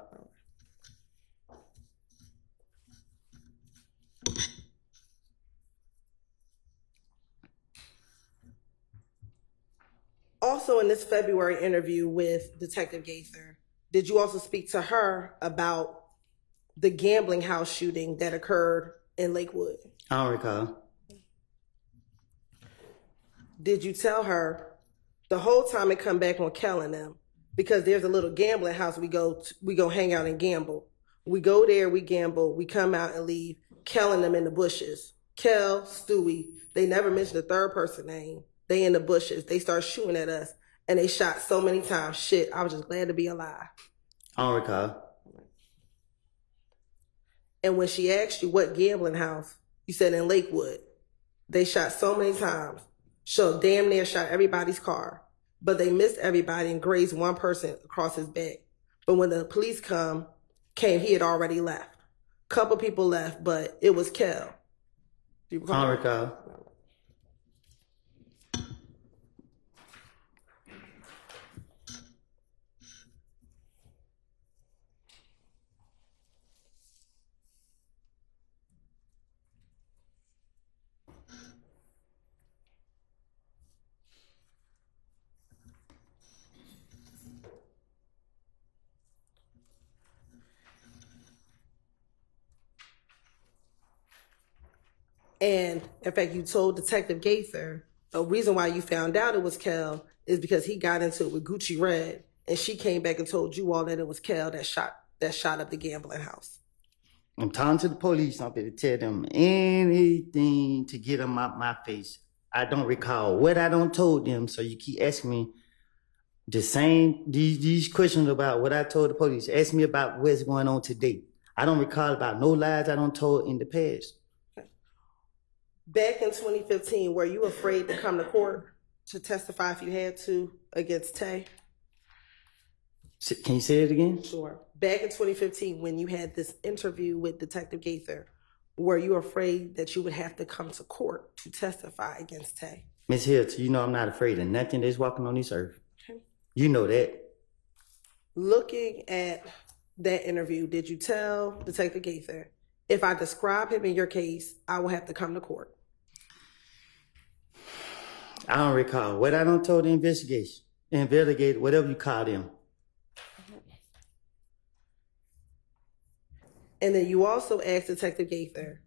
Also, in this February interview with Detective Gaither, did you also speak to her about the gambling house shooting that occurred in Lakewood? I don't recall. Did you tell her the whole time it come back on Kel and them, because there's a little gambling house we go hang out and gamble. We go there, we gamble, we come out and leave, Kel and them in the bushes. Kel, Stewie, they never mentioned the third person name. They in the bushes. They start shooting at us, and they shot so many times. Shit, I was just glad to be alive. I don't recall. And when she asked you what gambling house, you said in Lakewood. They shot so many times. So damn near shot everybody's car. But they missed everybody and grazed one person across his back. But when the police came, he had already left. Couple people left, but it was Kel. Do you recall? I don't recall. And in fact, you told Detective Gaither the reason why you found out it was Kel is because he got into it with Gucci Red, and she came back and told you all that it was Kel that shot up the gambling house. I'm talking to the police. I'm going to tell them anything to get them out my face. I don't recall what I don't told them, so you keep asking me the same these questions about what I told the police. Ask me about what's going on today. I don't recall about no lies I don't told in the past. Back in 2015, were you afraid to come to court to testify if you had to against Tay? Can you say it again? Sure. Back in 2015, when you had this interview with Detective Gaither, were you afraid that you would have to come to court to testify against Tay? Miss Hilton, you know I'm not afraid of nothing that's walking on this earth. Okay. You know that. Looking at that interview, did you tell Detective Gaither, if I describe him in your case, I will have to come to court? I don't recall. What I don't told the investigator, whatever you call them. And then you also asked Detective Gaither,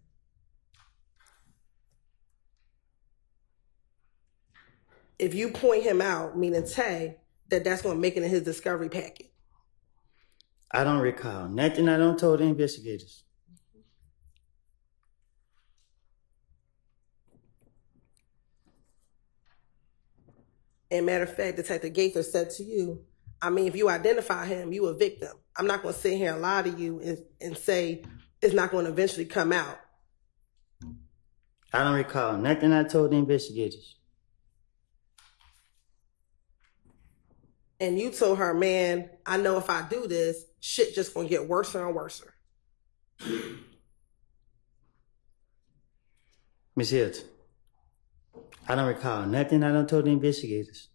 if you point him out, meaning Tay, that's going to make it in his discovery packet. I don't recall. Nothing I don't told the investigators. And matter of fact, Detective Gaither said to you, I mean, if you identify him, you a victim. I'm not going to sit here and lie to you and say it's not going to eventually come out. I don't recall nothing I told the investigators. And you told her, man, I know if I do this, shit just going to get worse and worse. Miss Hilton, I don't recall nothing I don't told the investigators.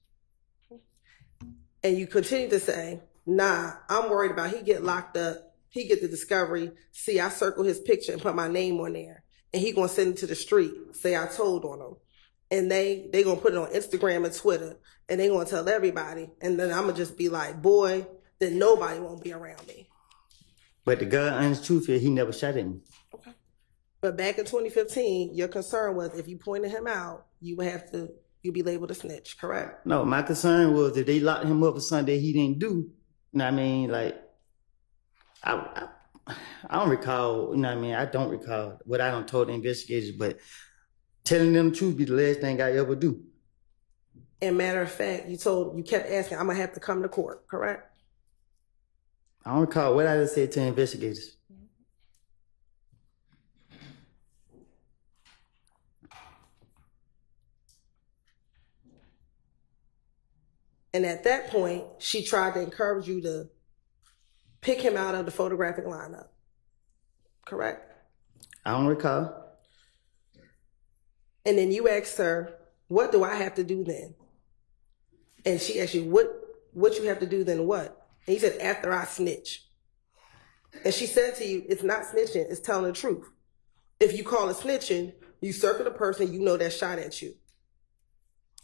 And you continue to say, nah, I'm worried about he get locked up, he get the discovery, see, I circle his picture and put my name on there, and he gonna send it to the street, say I told on him. And they gonna put it on Instagram and Twitter, and they gonna tell everybody, and then I'm gonna just be like, boy, then nobody won't be around me. But the God honest truth is he never shot at me. Okay. But back in 2015, your concern was if you pointed him out, you'd be labeled a snitch, correct? No, my concern was if they locked him up for something that he didn't do, you know what I mean? Like, I don't recall, you know what I mean? I don't recall what I don't told the investigators, but telling them the truth be the last thing I ever do. And matter of fact, you kept asking, I'm gonna have to come to court, correct? I don't recall what I just said to the investigators. And at that point, she tried to encourage you to pick him out of the photographic lineup, correct? I don't recall. And then you asked her, what do I have to do then? And she asked you, what you have to do then what? And you said, after I snitch. And she said to you, it's not snitching, it's telling the truth. If you call it snitching, you circle the person you know that shot at you.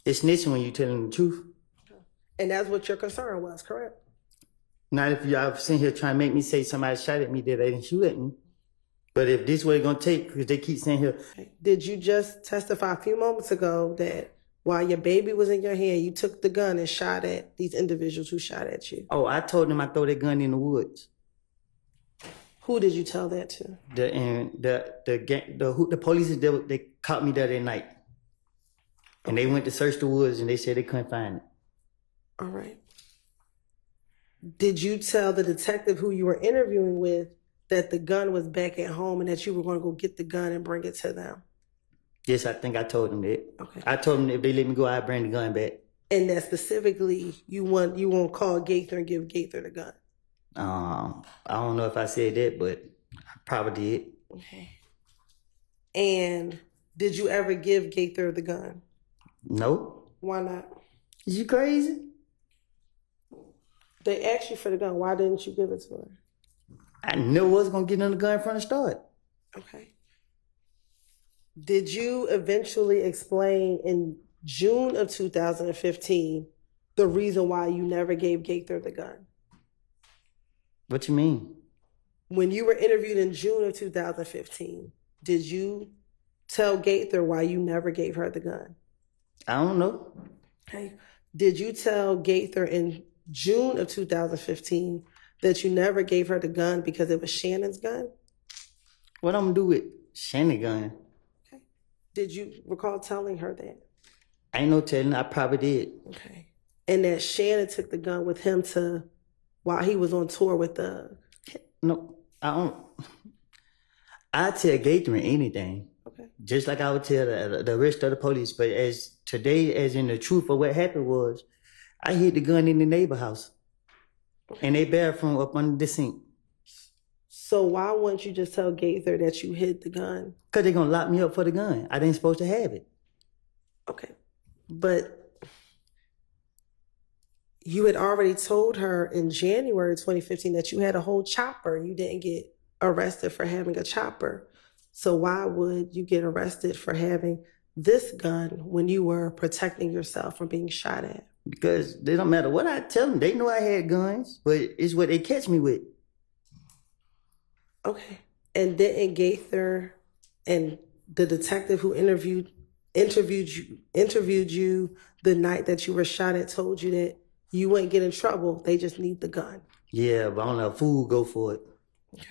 It's snitching when you telling the truth. And that's what your concern was, correct? Not if y'all sitting here trying to make me say somebody shot at me that they didn't shoot at me. But if this way gonna take, because they keep saying here. Did you just testify a few moments ago that while your baby was in your hand, you took the gun and shot at these individuals who shot at you? Oh, I told them I throw that gun in the woods. Who did you tell that to? The police, they caught me there that night. And they went to search the woods and they said they couldn't find it. All right. Did you tell the detective who you were interviewing with that the gun was back at home and that you were going to go get the gun and bring it to them? Yes, I think I told them that. Okay. I told them if they let me go, I'd bring the gun back. And that specifically, you won't call Gaither and give Gaither the gun? I don't know if I said that, but I probably did. Okay. And did you ever give Gaither the gun? No. Why not? Is you crazy? They asked you for the gun. Why didn't you give it to her? I knew I was going to get on the gun from the start. Okay. Did you eventually explain in June of 2015 the reason why you never gave Gaither the gun? What you mean? When you were interviewed in June of 2015, did you tell Gaither why you never gave her the gun? I don't know. Okay. Did you tell Gaither in June of 2015 that you never gave her the gun because it was Shannon's gun? What I'm going to do with Shannon's gun? Okay. Did you recall telling her that? Ain't no telling. I probably did. Okay. And that Shannon took the gun with him while he was on tour with the... No, I don't. I tell Gaither anything. Okay. Just like I would tell the rest of the police. But as today, as in the truth of what happened was, I hid the gun in the neighbor house. Okay. And they bathroom up under the sink. So why wouldn't you just tell Gaither that you hid the gun? Because they're going to lock me up for the gun. I ain't supposed to have it. Okay. But you had already told her in January 2015 that you had a whole chopper. You didn't get arrested for having a chopper. So why would you get arrested for having this gun when you were protecting yourself from being shot at? Because they don't matter what I tell them. They know I had guns, but it's what they catch me with. Okay. And didn't Gaither and the detective who interviewed you the night that you were shot at told you that you wouldn't get in trouble, they just need the gun? Yeah, but I don't know, a fool go for it. Okay.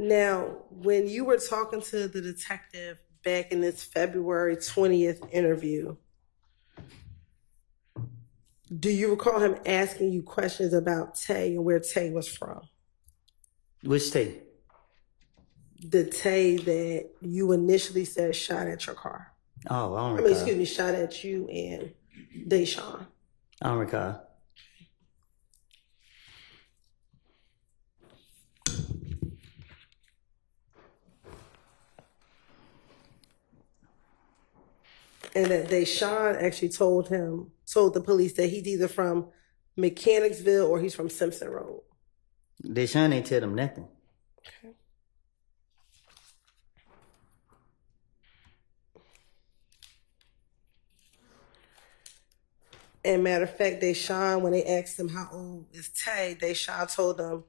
Now, when you were talking to the detective back in this February 20th interview, do you recall him asking you questions about Tay and where Tay was from? Which Tay? The Tay that you initially said shot at your car. Oh, I don't recall. excuse me, shot at you and Deshaun. I don't recall. And that Deshaun actually told the police that he's either from Mechanicsville or he's from Simpson Road. Deshaun ain't tell them nothing. Okay. And matter of fact, Deshaun, when they asked him how old is Tay, Deshaun told them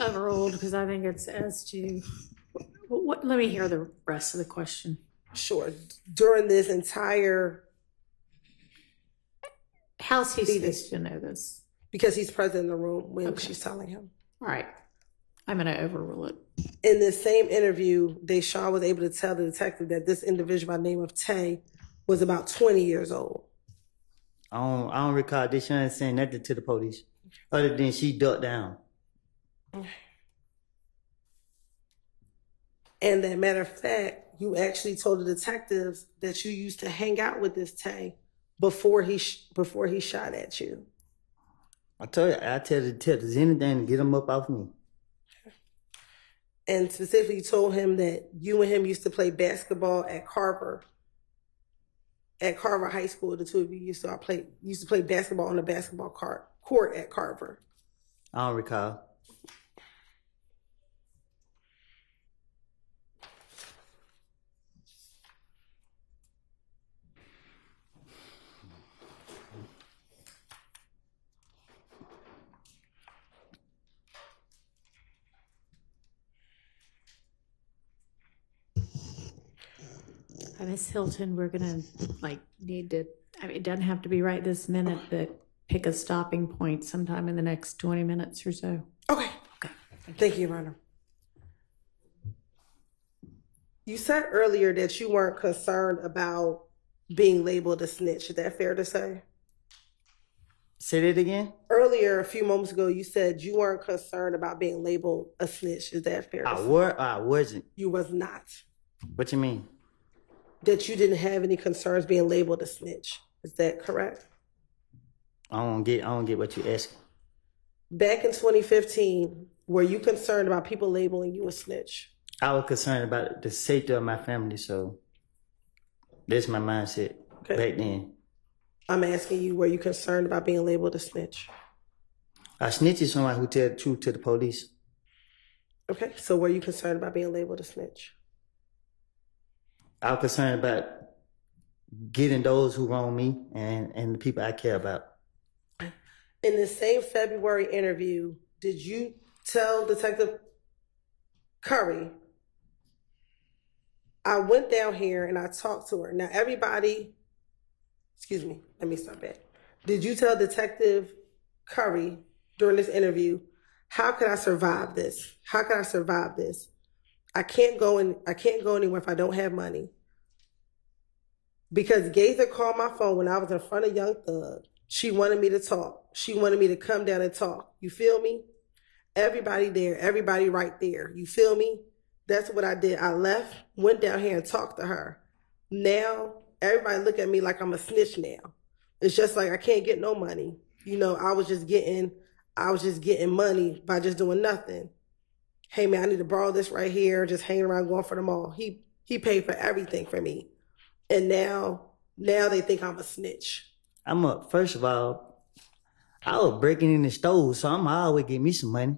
overruled, because I think it's as to what. Let me hear the rest of the question. Sure. During this entire... How's he supposed to know this? Because he's present in the room when she's telling him. All right. I'm going to overrule it. In this same interview, Deshaun was able to tell the detective that this individual by the name of Tay was about 20 years old. I don't recall Deshaun saying nothing to the police other than she ducked down. And that matter of fact, you actually told the detectives that you used to hang out with this Tay before he shot at you. I tell the detectives anything to get them up off me. And specifically told him that you and him used to play basketball at Carver High School. The two of you used to play basketball on the basketball court at Carver. I don't recall. Miss Hilton, we're gonna need to. I mean, it doesn't have to be right this minute, but pick a stopping point sometime in the next 20 minutes or so. Okay. Thank you, Your Honor. You said earlier that you weren't concerned about being labeled a snitch. Is that fair to say? Say that again? Earlier, a few moments ago, you said you weren't concerned about being labeled a snitch. Is that fair to say? I wasn't. You was not. What you mean? That you didn't have any concerns being labeled a snitch. Is that correct? I don't get what you're asking. Back in 2015, were you concerned about people labeling you a snitch? I was concerned about the safety of my family, so that's my mindset back then. I'm asking you, were you concerned about being labeled a snitch? A snitch is someone who tells the truth to the police. Okay, so were you concerned about being labeled a snitch? I was concerned about getting those who wrong me and the people I care about. In the same February interview, did you tell Detective Curry, I went down here and I talked to her. Now everybody, excuse me, let me start back. Did you tell Detective Curry during this interview, how can I survive this? How can I survive this? I can't go anywhere if I don't have money. Because Gaither called my phone when I was in front of Young Thug. She wanted me to talk. She wanted me to come down and talk. You feel me? Everybody there, everybody right there. You feel me? That's what I did. I left, went down here and talked to her. Now, everybody look at me like I'm a snitch now. It's just like I can't get no money. You know, I was just getting money by just doing nothing. Hey man, I need to borrow this right here, just hanging around going for the mall. He paid for everything for me. And now they think I'm a snitch. First of all, I was breaking in the stove, so I'm always get me some money.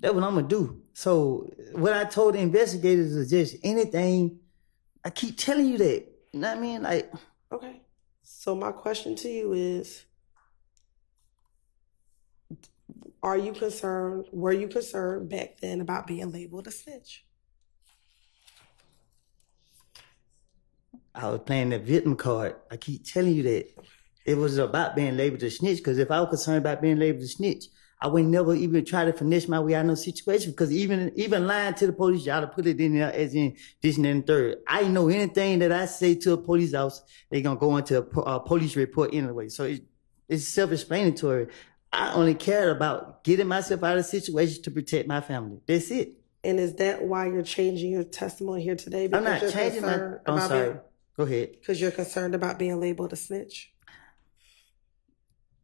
That's what I'm gonna do. So what I told the investigators is just anything. I keep telling you that. You know what I mean? Like, okay. So my question to you is, were you concerned back then about being labeled a snitch? I was playing the victim card. I keep telling you that. It was about being labeled a snitch, because if I was concerned about being labeled a snitch, I would never even try to finesse my way out of no situation, because even lying to the police, y'all to put it in there as in this and then third. I know anything that I say to a police officer, they're going to go into a police report anyway. So it's self-explanatory. I only cared about getting myself out of situations to protect my family. That's it. And is that why you're changing your testimony here today? I'm not changing I'm sorry. Go ahead. Because you're concerned about being labeled a snitch?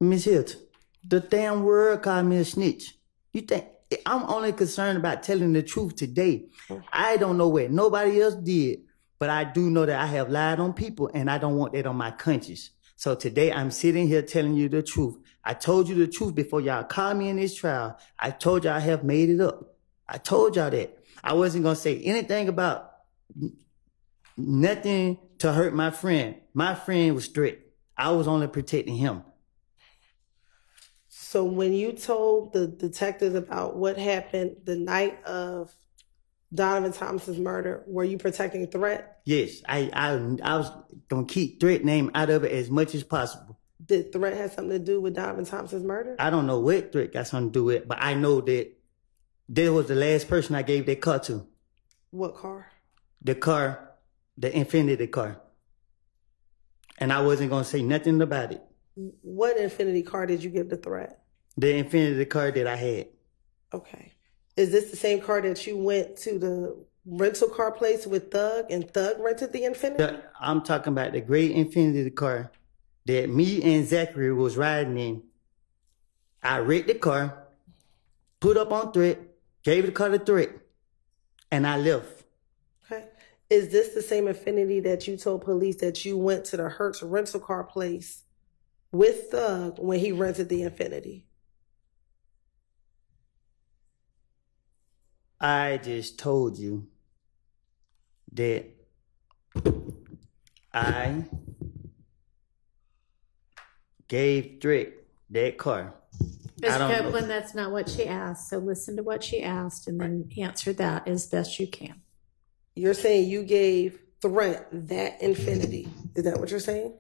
Miss Hilton, the damn word called me a snitch. You think I'm only concerned about telling the truth today? I don't know what nobody else did, but I do know that I have lied on people, and I don't want that on my conscience. So today I'm sitting here telling you the truth. I told you the truth before y'all called me in this trial. I told y'all I have made it up. I told y'all that. I wasn't going to say anything about nothing to hurt my friend. My friend was strict. I was only protecting him. So when you told the detectives about what happened the night of Donovan Thomas's murder, were you protecting Threat? Yes, I was going to keep Threat name out of it as much as possible. Did Threat have something to do with Donovan Thomas's murder? I don't know what Threat got something to do with it, but I know that there was the last person I gave that car to. What car? The car, the Infinity car. And I wasn't going to say nothing about it. What Infinity car did you give to Threat? The Infinity car that I had. Okay. Is this the same car that you went to the rental car place with Thug and Thug rented the Infinity? I'm talking about the gray Infinity car that me and Zachary was riding in. I wrecked the car, put up on threat, gave the car the threat, and I left. Okay. Is this the same Infinity that you told police that you went to the Hertz rental car place with Thug when he rented the Infinity? I just told you that I gave Threat that car. Ms. Copeland, that's not what she asked. So listen to what she asked and then answer that as best you can. You're saying you gave Threat that Infinity. Is that what you're saying?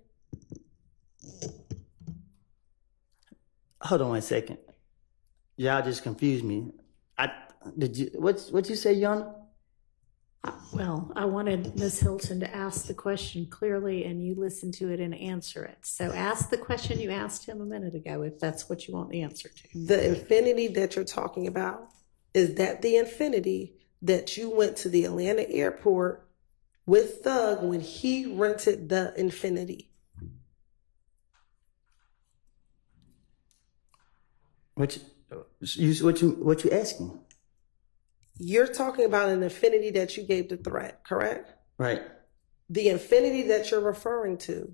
Hold on 1 second. Y'all just confused me. What you say, Yana? Well, I wanted Ms. Hilton to ask the question clearly and you listen to it and answer it. So ask the question you asked him a minute ago if that's what you want the answer to. The Infinity that you're talking about, is that the Infinity that you went to the Atlanta airport with Thug when he rented the Infinity? What you asking? You're talking about an Infinity that you gave the Threat, correct? Right. The Infinity that you're referring to,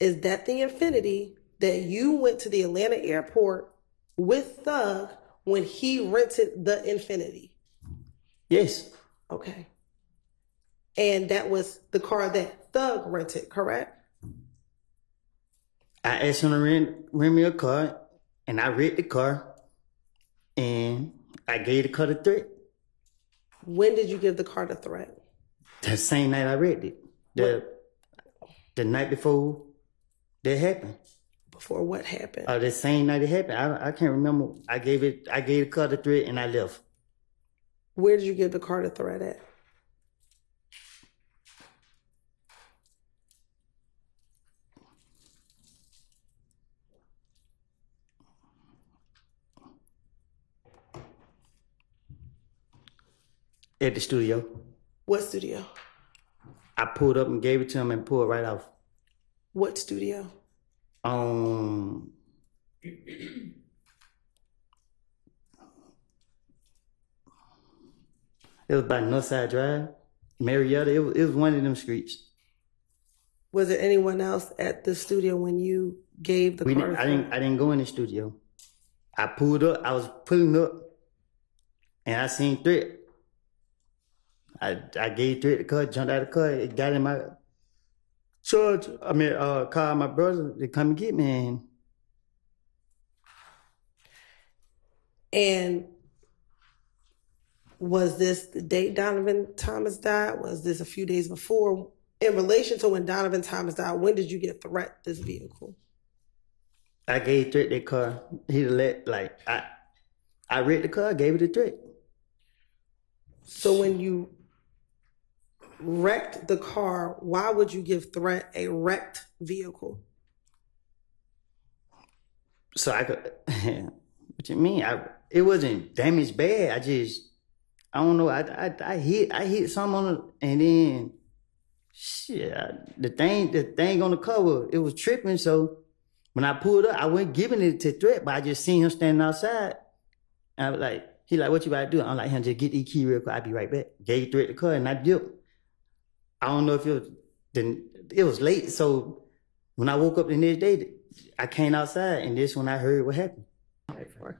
is that the Infinity that you went to the Atlanta airport with Thug when he rented the Infinity? Yes. Okay. And that was the car that Thug rented, correct? I asked him to rent me a car, and I rented the car, and I gave the car the Threat. When did you give the car the Threat? The same night I read it. The night before that happened. Before what happened? The same night it happened. I can't remember. I gave the car the Threat and I left. Where did you give the car the Threat at? At the studio. What studio? I pulled up and gave it to him and pulled right off. What studio? It was by Northside Drive, Marietta. It was one of them streets. Was there anyone else at the studio when you gave the car? I didn't go in the studio. I pulled up. I was pulling up, and I seen Threat. I gave Threat the car, jumped out of the car, it got in my called my brother to come and get me. And was this the date Donovan Thomas died? Was this a few days before? In relation to when Donovan Thomas died, when did you get Threat this vehicle? I gave Threat that car. I read the car, gave it to Threat. So when you wrecked the car, why would you give Threat a wrecked vehicle? So I could, what you mean? It wasn't damaged bad. I don't know. I hit something on it, and then shit, the thing on the cover, it was tripping. So when I pulled up, I wasn't giving it to Threat, but I just seen him standing outside. And I was like, he like, what you about to do? I'm like, just get the key real quick. I'll be right back. Gave Threat the car, and I dipped. I don't know if it was late. So when I woke up the next day, I came outside, and this when I heard what happened. Wait for it.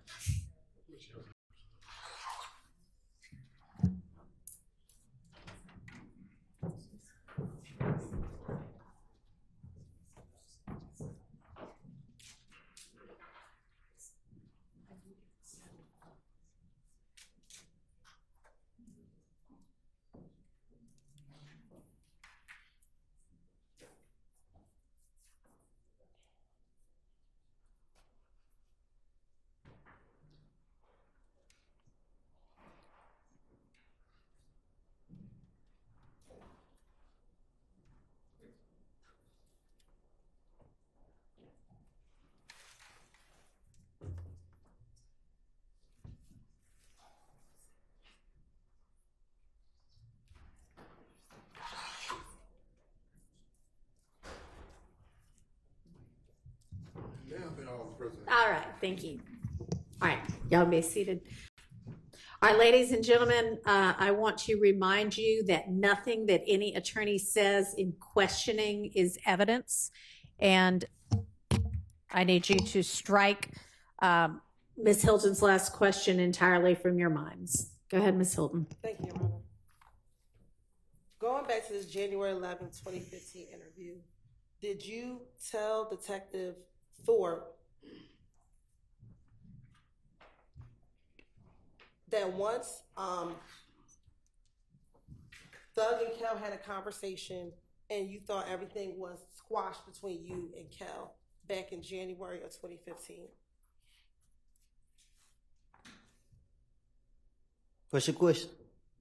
All right, thank you. All right, y'all be seated. All right, ladies and gentlemen, I want to remind you that nothing that any attorney says in questioning is evidence. And I need you to strike Ms. Hilton's last question entirely from your minds. Go ahead, Ms. Hilton. Thank you, Your Honor. Going back to this January 11, 2015 interview, did you tell Detective Thorpe that once Thug and Kel had a conversation and you thought everything was squashed between you and Kel back in January of 2015? What's your question?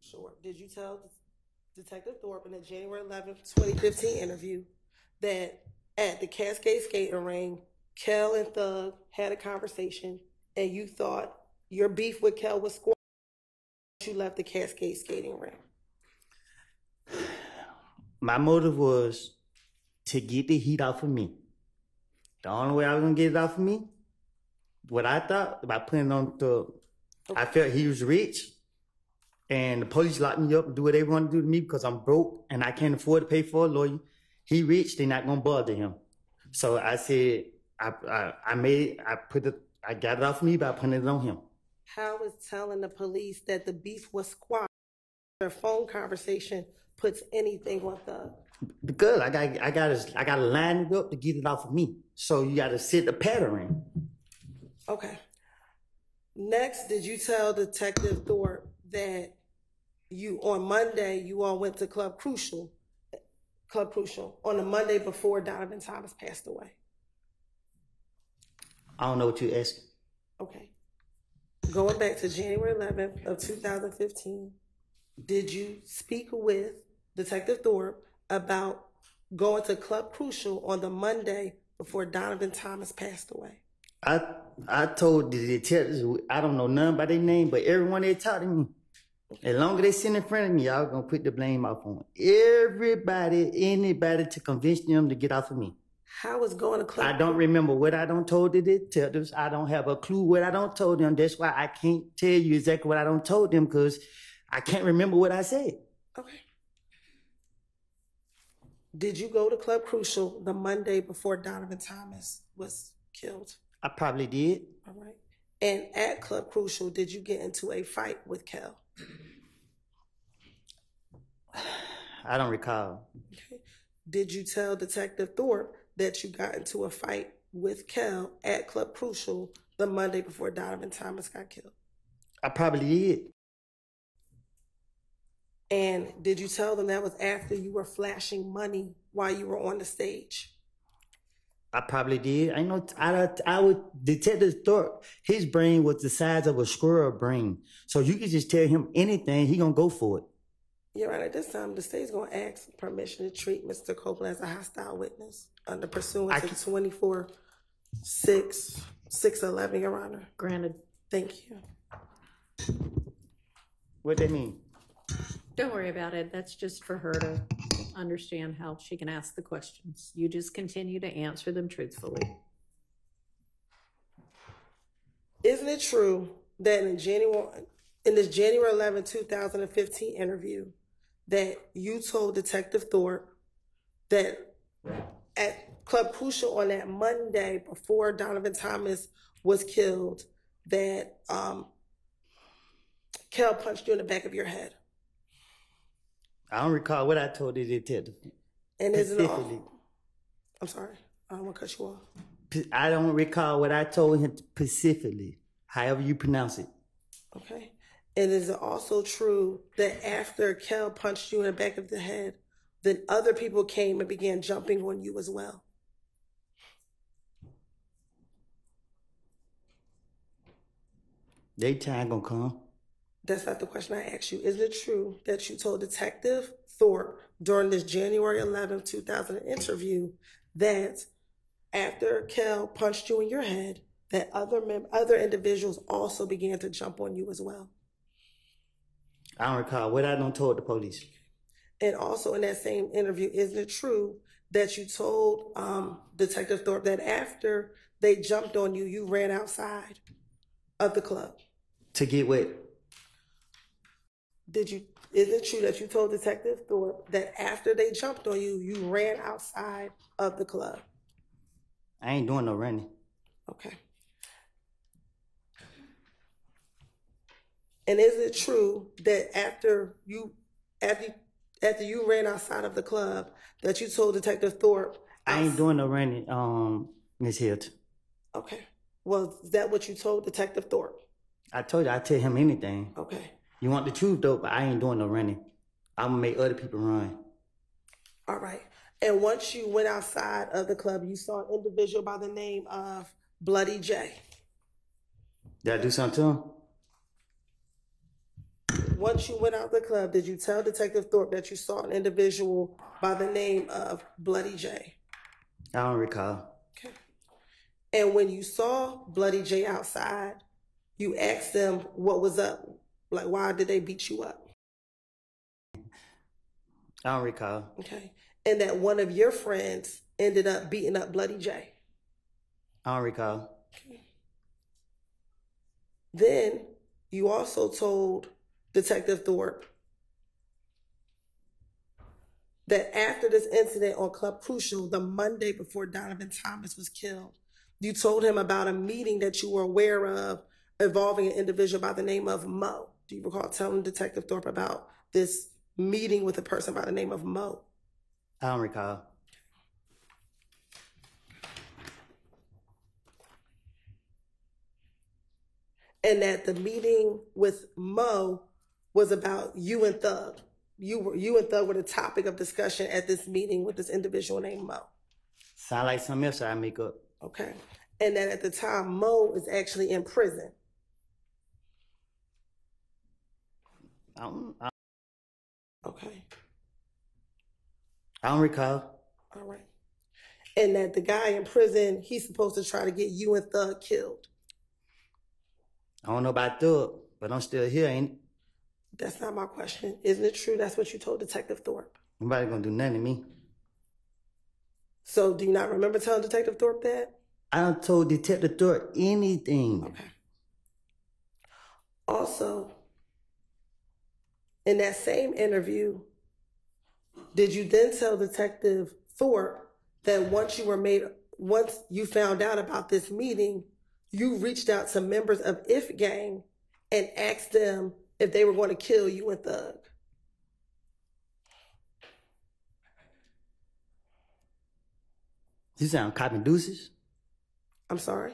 Sure. Did you tell Detective Thorpe in the January 11, 2015 interview that at the Cascade skating ring, Kel and Thug had a conversation and you thought your beef with Kel was squashed when you left the Cascade skating ring? My motive was to get the heat off of me. The only way I was gonna get it off of me, what I thought, by putting on the, I felt he was rich, and the police locked me up and do what they want to do to me because I'm broke and I can't afford to pay for a lawyer. He rich, they're not gonna bother him. So I said, I got it off of me by putting it on him. How is telling the police that the beef was squashed, their phone conversation, puts anything on Thug? Because I gotta line it up to get it off of me. So you gotta set the pattern. Okay. Next, did you tell Detective Thorpe that you on Monday you all went to Club Crucial on the Monday before Donovan Thomas passed away? I don't know what you're asking. Okay. Going back to January 11th of 2015, did you speak with Detective Thorpe about going to Club Crucial on the Monday before Donovan Thomas passed away? I told the detectives, I don't know none by their name, but everyone they talked to me, as long as they sit in front of me, I was gonna put the blame off on everybody, anybody to convince them to get off of me. How was going to Club? I don't remember what I don't told the detectives. I don't have a clue what I don't told them. That's why I can't tell you exactly what I don't told them, because I can't remember what I said. Okay. Did you go to Club Crucial the Monday before Donovan Thomas was killed? I probably did. All right. And at Club Crucial, did you get into a fight with Kel? I don't recall. Okay. Did you tell Detective Thorpe that you got into a fight with Kel at Club Crucial the Monday before Donovan Thomas got killed? I probably did. And did you tell them that was after you were flashing money while you were on the stage? I probably did. I would, Detective Thorpe, his brain was the size of a squirrel brain. So you could just tell him anything, he gonna go for it. You're right. At this time, the state's gonna ask permission to treat Mr. Copeland as a hostile witness under pursuant to 24-611, Your Honor. Granted. Thank you. What that mean? Don't worry about it. That's just for her to understand how she can ask the questions. You just continue to answer them truthfully. Isn't it true that in this January 11, 2015 interview that you told Detective Thorpe that at Club Crucial on that Monday before Donovan Thomas was killed that Kel punched you in the back of your head? I don't recall what I told the detective. And is it all? I'm sorry. I don't want to cut you off. I don't recall what I told him specifically, however you pronounce it. Okay. And is it also true that after Kel punched you in the back of the head, then other people came and began jumping on you as well? They time gonna come. That's not the question I asked you. Is it true that you told Detective Thorpe during this January 11, 2000 interview that after Kel punched you in your head, that other individuals also began to jump on you as well? I don't recall what I done told the police. And also in that same interview, isn't it true that you told Detective Thorpe that after they jumped on you, you ran outside? of the club? To get what? Is it true that you told Detective Thorpe that after they jumped on you, you ran outside of the club? I ain't doing no running. Okay. And is it true that after you ran outside of the club, that you told Detective Thorpe? I ain't doing no running, Miss Hilt. Okay. Well, is that what you told Detective Thorpe? I told you I'd tell him anything. Okay. You want the truth, though, but I ain't doing no running. I'm gonna make other people run. All right. And once you went outside of the club, you saw an individual by the name of Bloody J. Did I do something to him? Once you went out the club, did you tell Detective Thorpe that you saw an individual by the name of Bloody J? I don't recall. Okay. And when you saw Bloody J outside, you asked them what was up. Like, why did they beat you up? I don't recall. Okay. And that one of your friends ended up beating up Bloody J. I don't recall. Okay. Then you also told Detective Thorpe that after this incident on Club Crucial, the Monday before Donovan Thomas was killed, you told him about a meeting that you were aware of involving an individual by the name of Mo. Do you recall telling Detective Thorpe about this meeting with a person by the name of Mo? I don't recall. And that the meeting with Mo was about you and Thug. You and Thug were the topic of discussion at this meeting with this individual named Mo. Sound like something else I make up. Okay. And that at the time, Mo is actually in prison. Okay. I don't recall. All right. And that the guy in prison, he's supposed to try to get you and Thug killed. I don't know about Thug, but I'm still here, ain't it? That's not my question. Isn't it true that's what you told Detective Thorpe? Nobody gonna do nothing to me. So do you not remember telling Detective Thorpe that? I done told Detective Thorpe anything. Okay. Also, in that same interview, did you then tell Detective Thorpe that once you found out about this meeting, you reached out to members of If Gang and asked them if they were going to kill you and Thug? You sound cop and deuces? I'm sorry?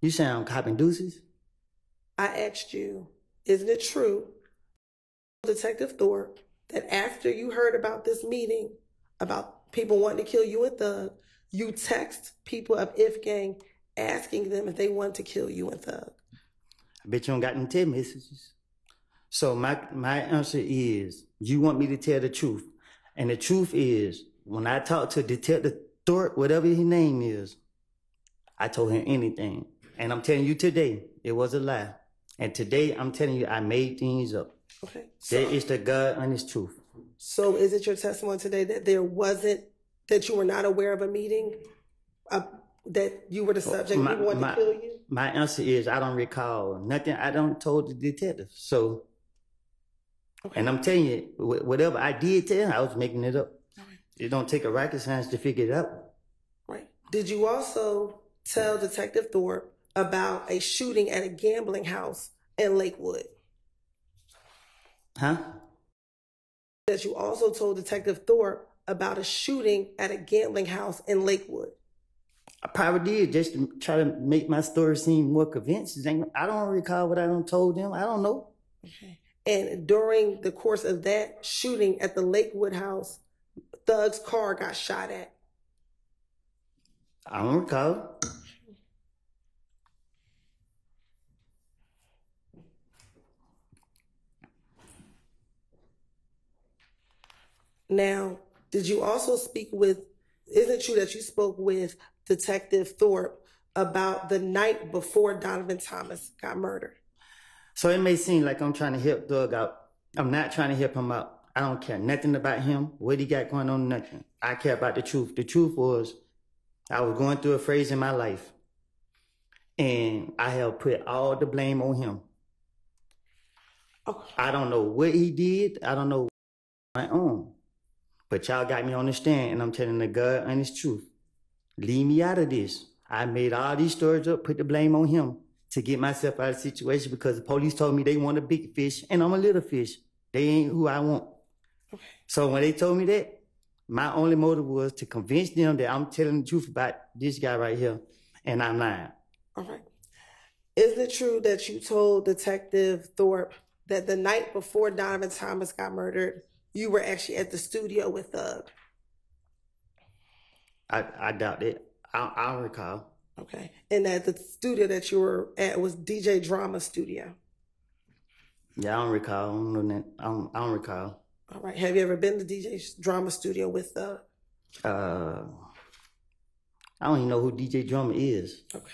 You sound cop and deuces? I asked you, isn't it true, Detective Thorpe, that after you heard about this meeting, about people wanting to kill you and Thug, you text people of If Gang asking them if they want to kill you and Thug? I bet you don't got any text messages. So my answer is, you want me to tell the truth. And the truth is, when I talked to Detective Thorpe, whatever his name is, I told him anything. And I'm telling you today, it was a lie. And today, I'm telling you, I made things up. Okay. That is the God honest truth. So is it your testimony today that that you were not aware of a meeting, that you were the subject, people wanted to kill you? My answer is, I don't recall nothing. I don't told the detective. So, okay. And I'm telling you, whatever I did tell him, I was making it up. Right. It don't take a rocket science to figure it out. Right. Did you also tell Detective Thorpe about a shooting at a gambling house in Lakewood? Huh? That you also told Detective Thorpe about a shooting at a gambling house in Lakewood? I probably did, just to try to make my story seem more convincing. I don't recall what I done told them. I don't know. Okay. And during the course of that shooting at the Lakewood house, Thug's car got shot at. I don't recall. Now, did you also speak with, isn't it true that you spoke with Detective Thorpe about the night before Donovan Thomas got murdered? So it may seem like I'm trying to help Thug out. I'm not trying to help him out. I don't care nothing about him, what he got going on, nothing. I care about the truth. The truth was, I was going through a phase in my life. and I have put all the blame on him. Okay. I don't know what he did. I don't know my own. But y'all got me on the stand, and I'm telling the God honest truth. Leave me out of this. I made all these stories up, put the blame on him to get myself out of the situation because the police told me they want a big fish, and I'm a little fish. They ain't who I want. Okay. So when they told me that, my only motive was to convince them that I'm telling the truth about this guy right here, and I'm lying. All right. Is it true that you told Detective Thorpe that the night before Donovan Thomas got murdered, you were actually at the studio with Thug? I doubt it. I don't recall. Okay. And that the studio that you were at was DJ Drama Studio? Yeah, I don't recall. I don't know that. I don't recall. All right. Have you ever been to DJ Drama Studio with Thug? I don't even know who DJ Drama is. Okay.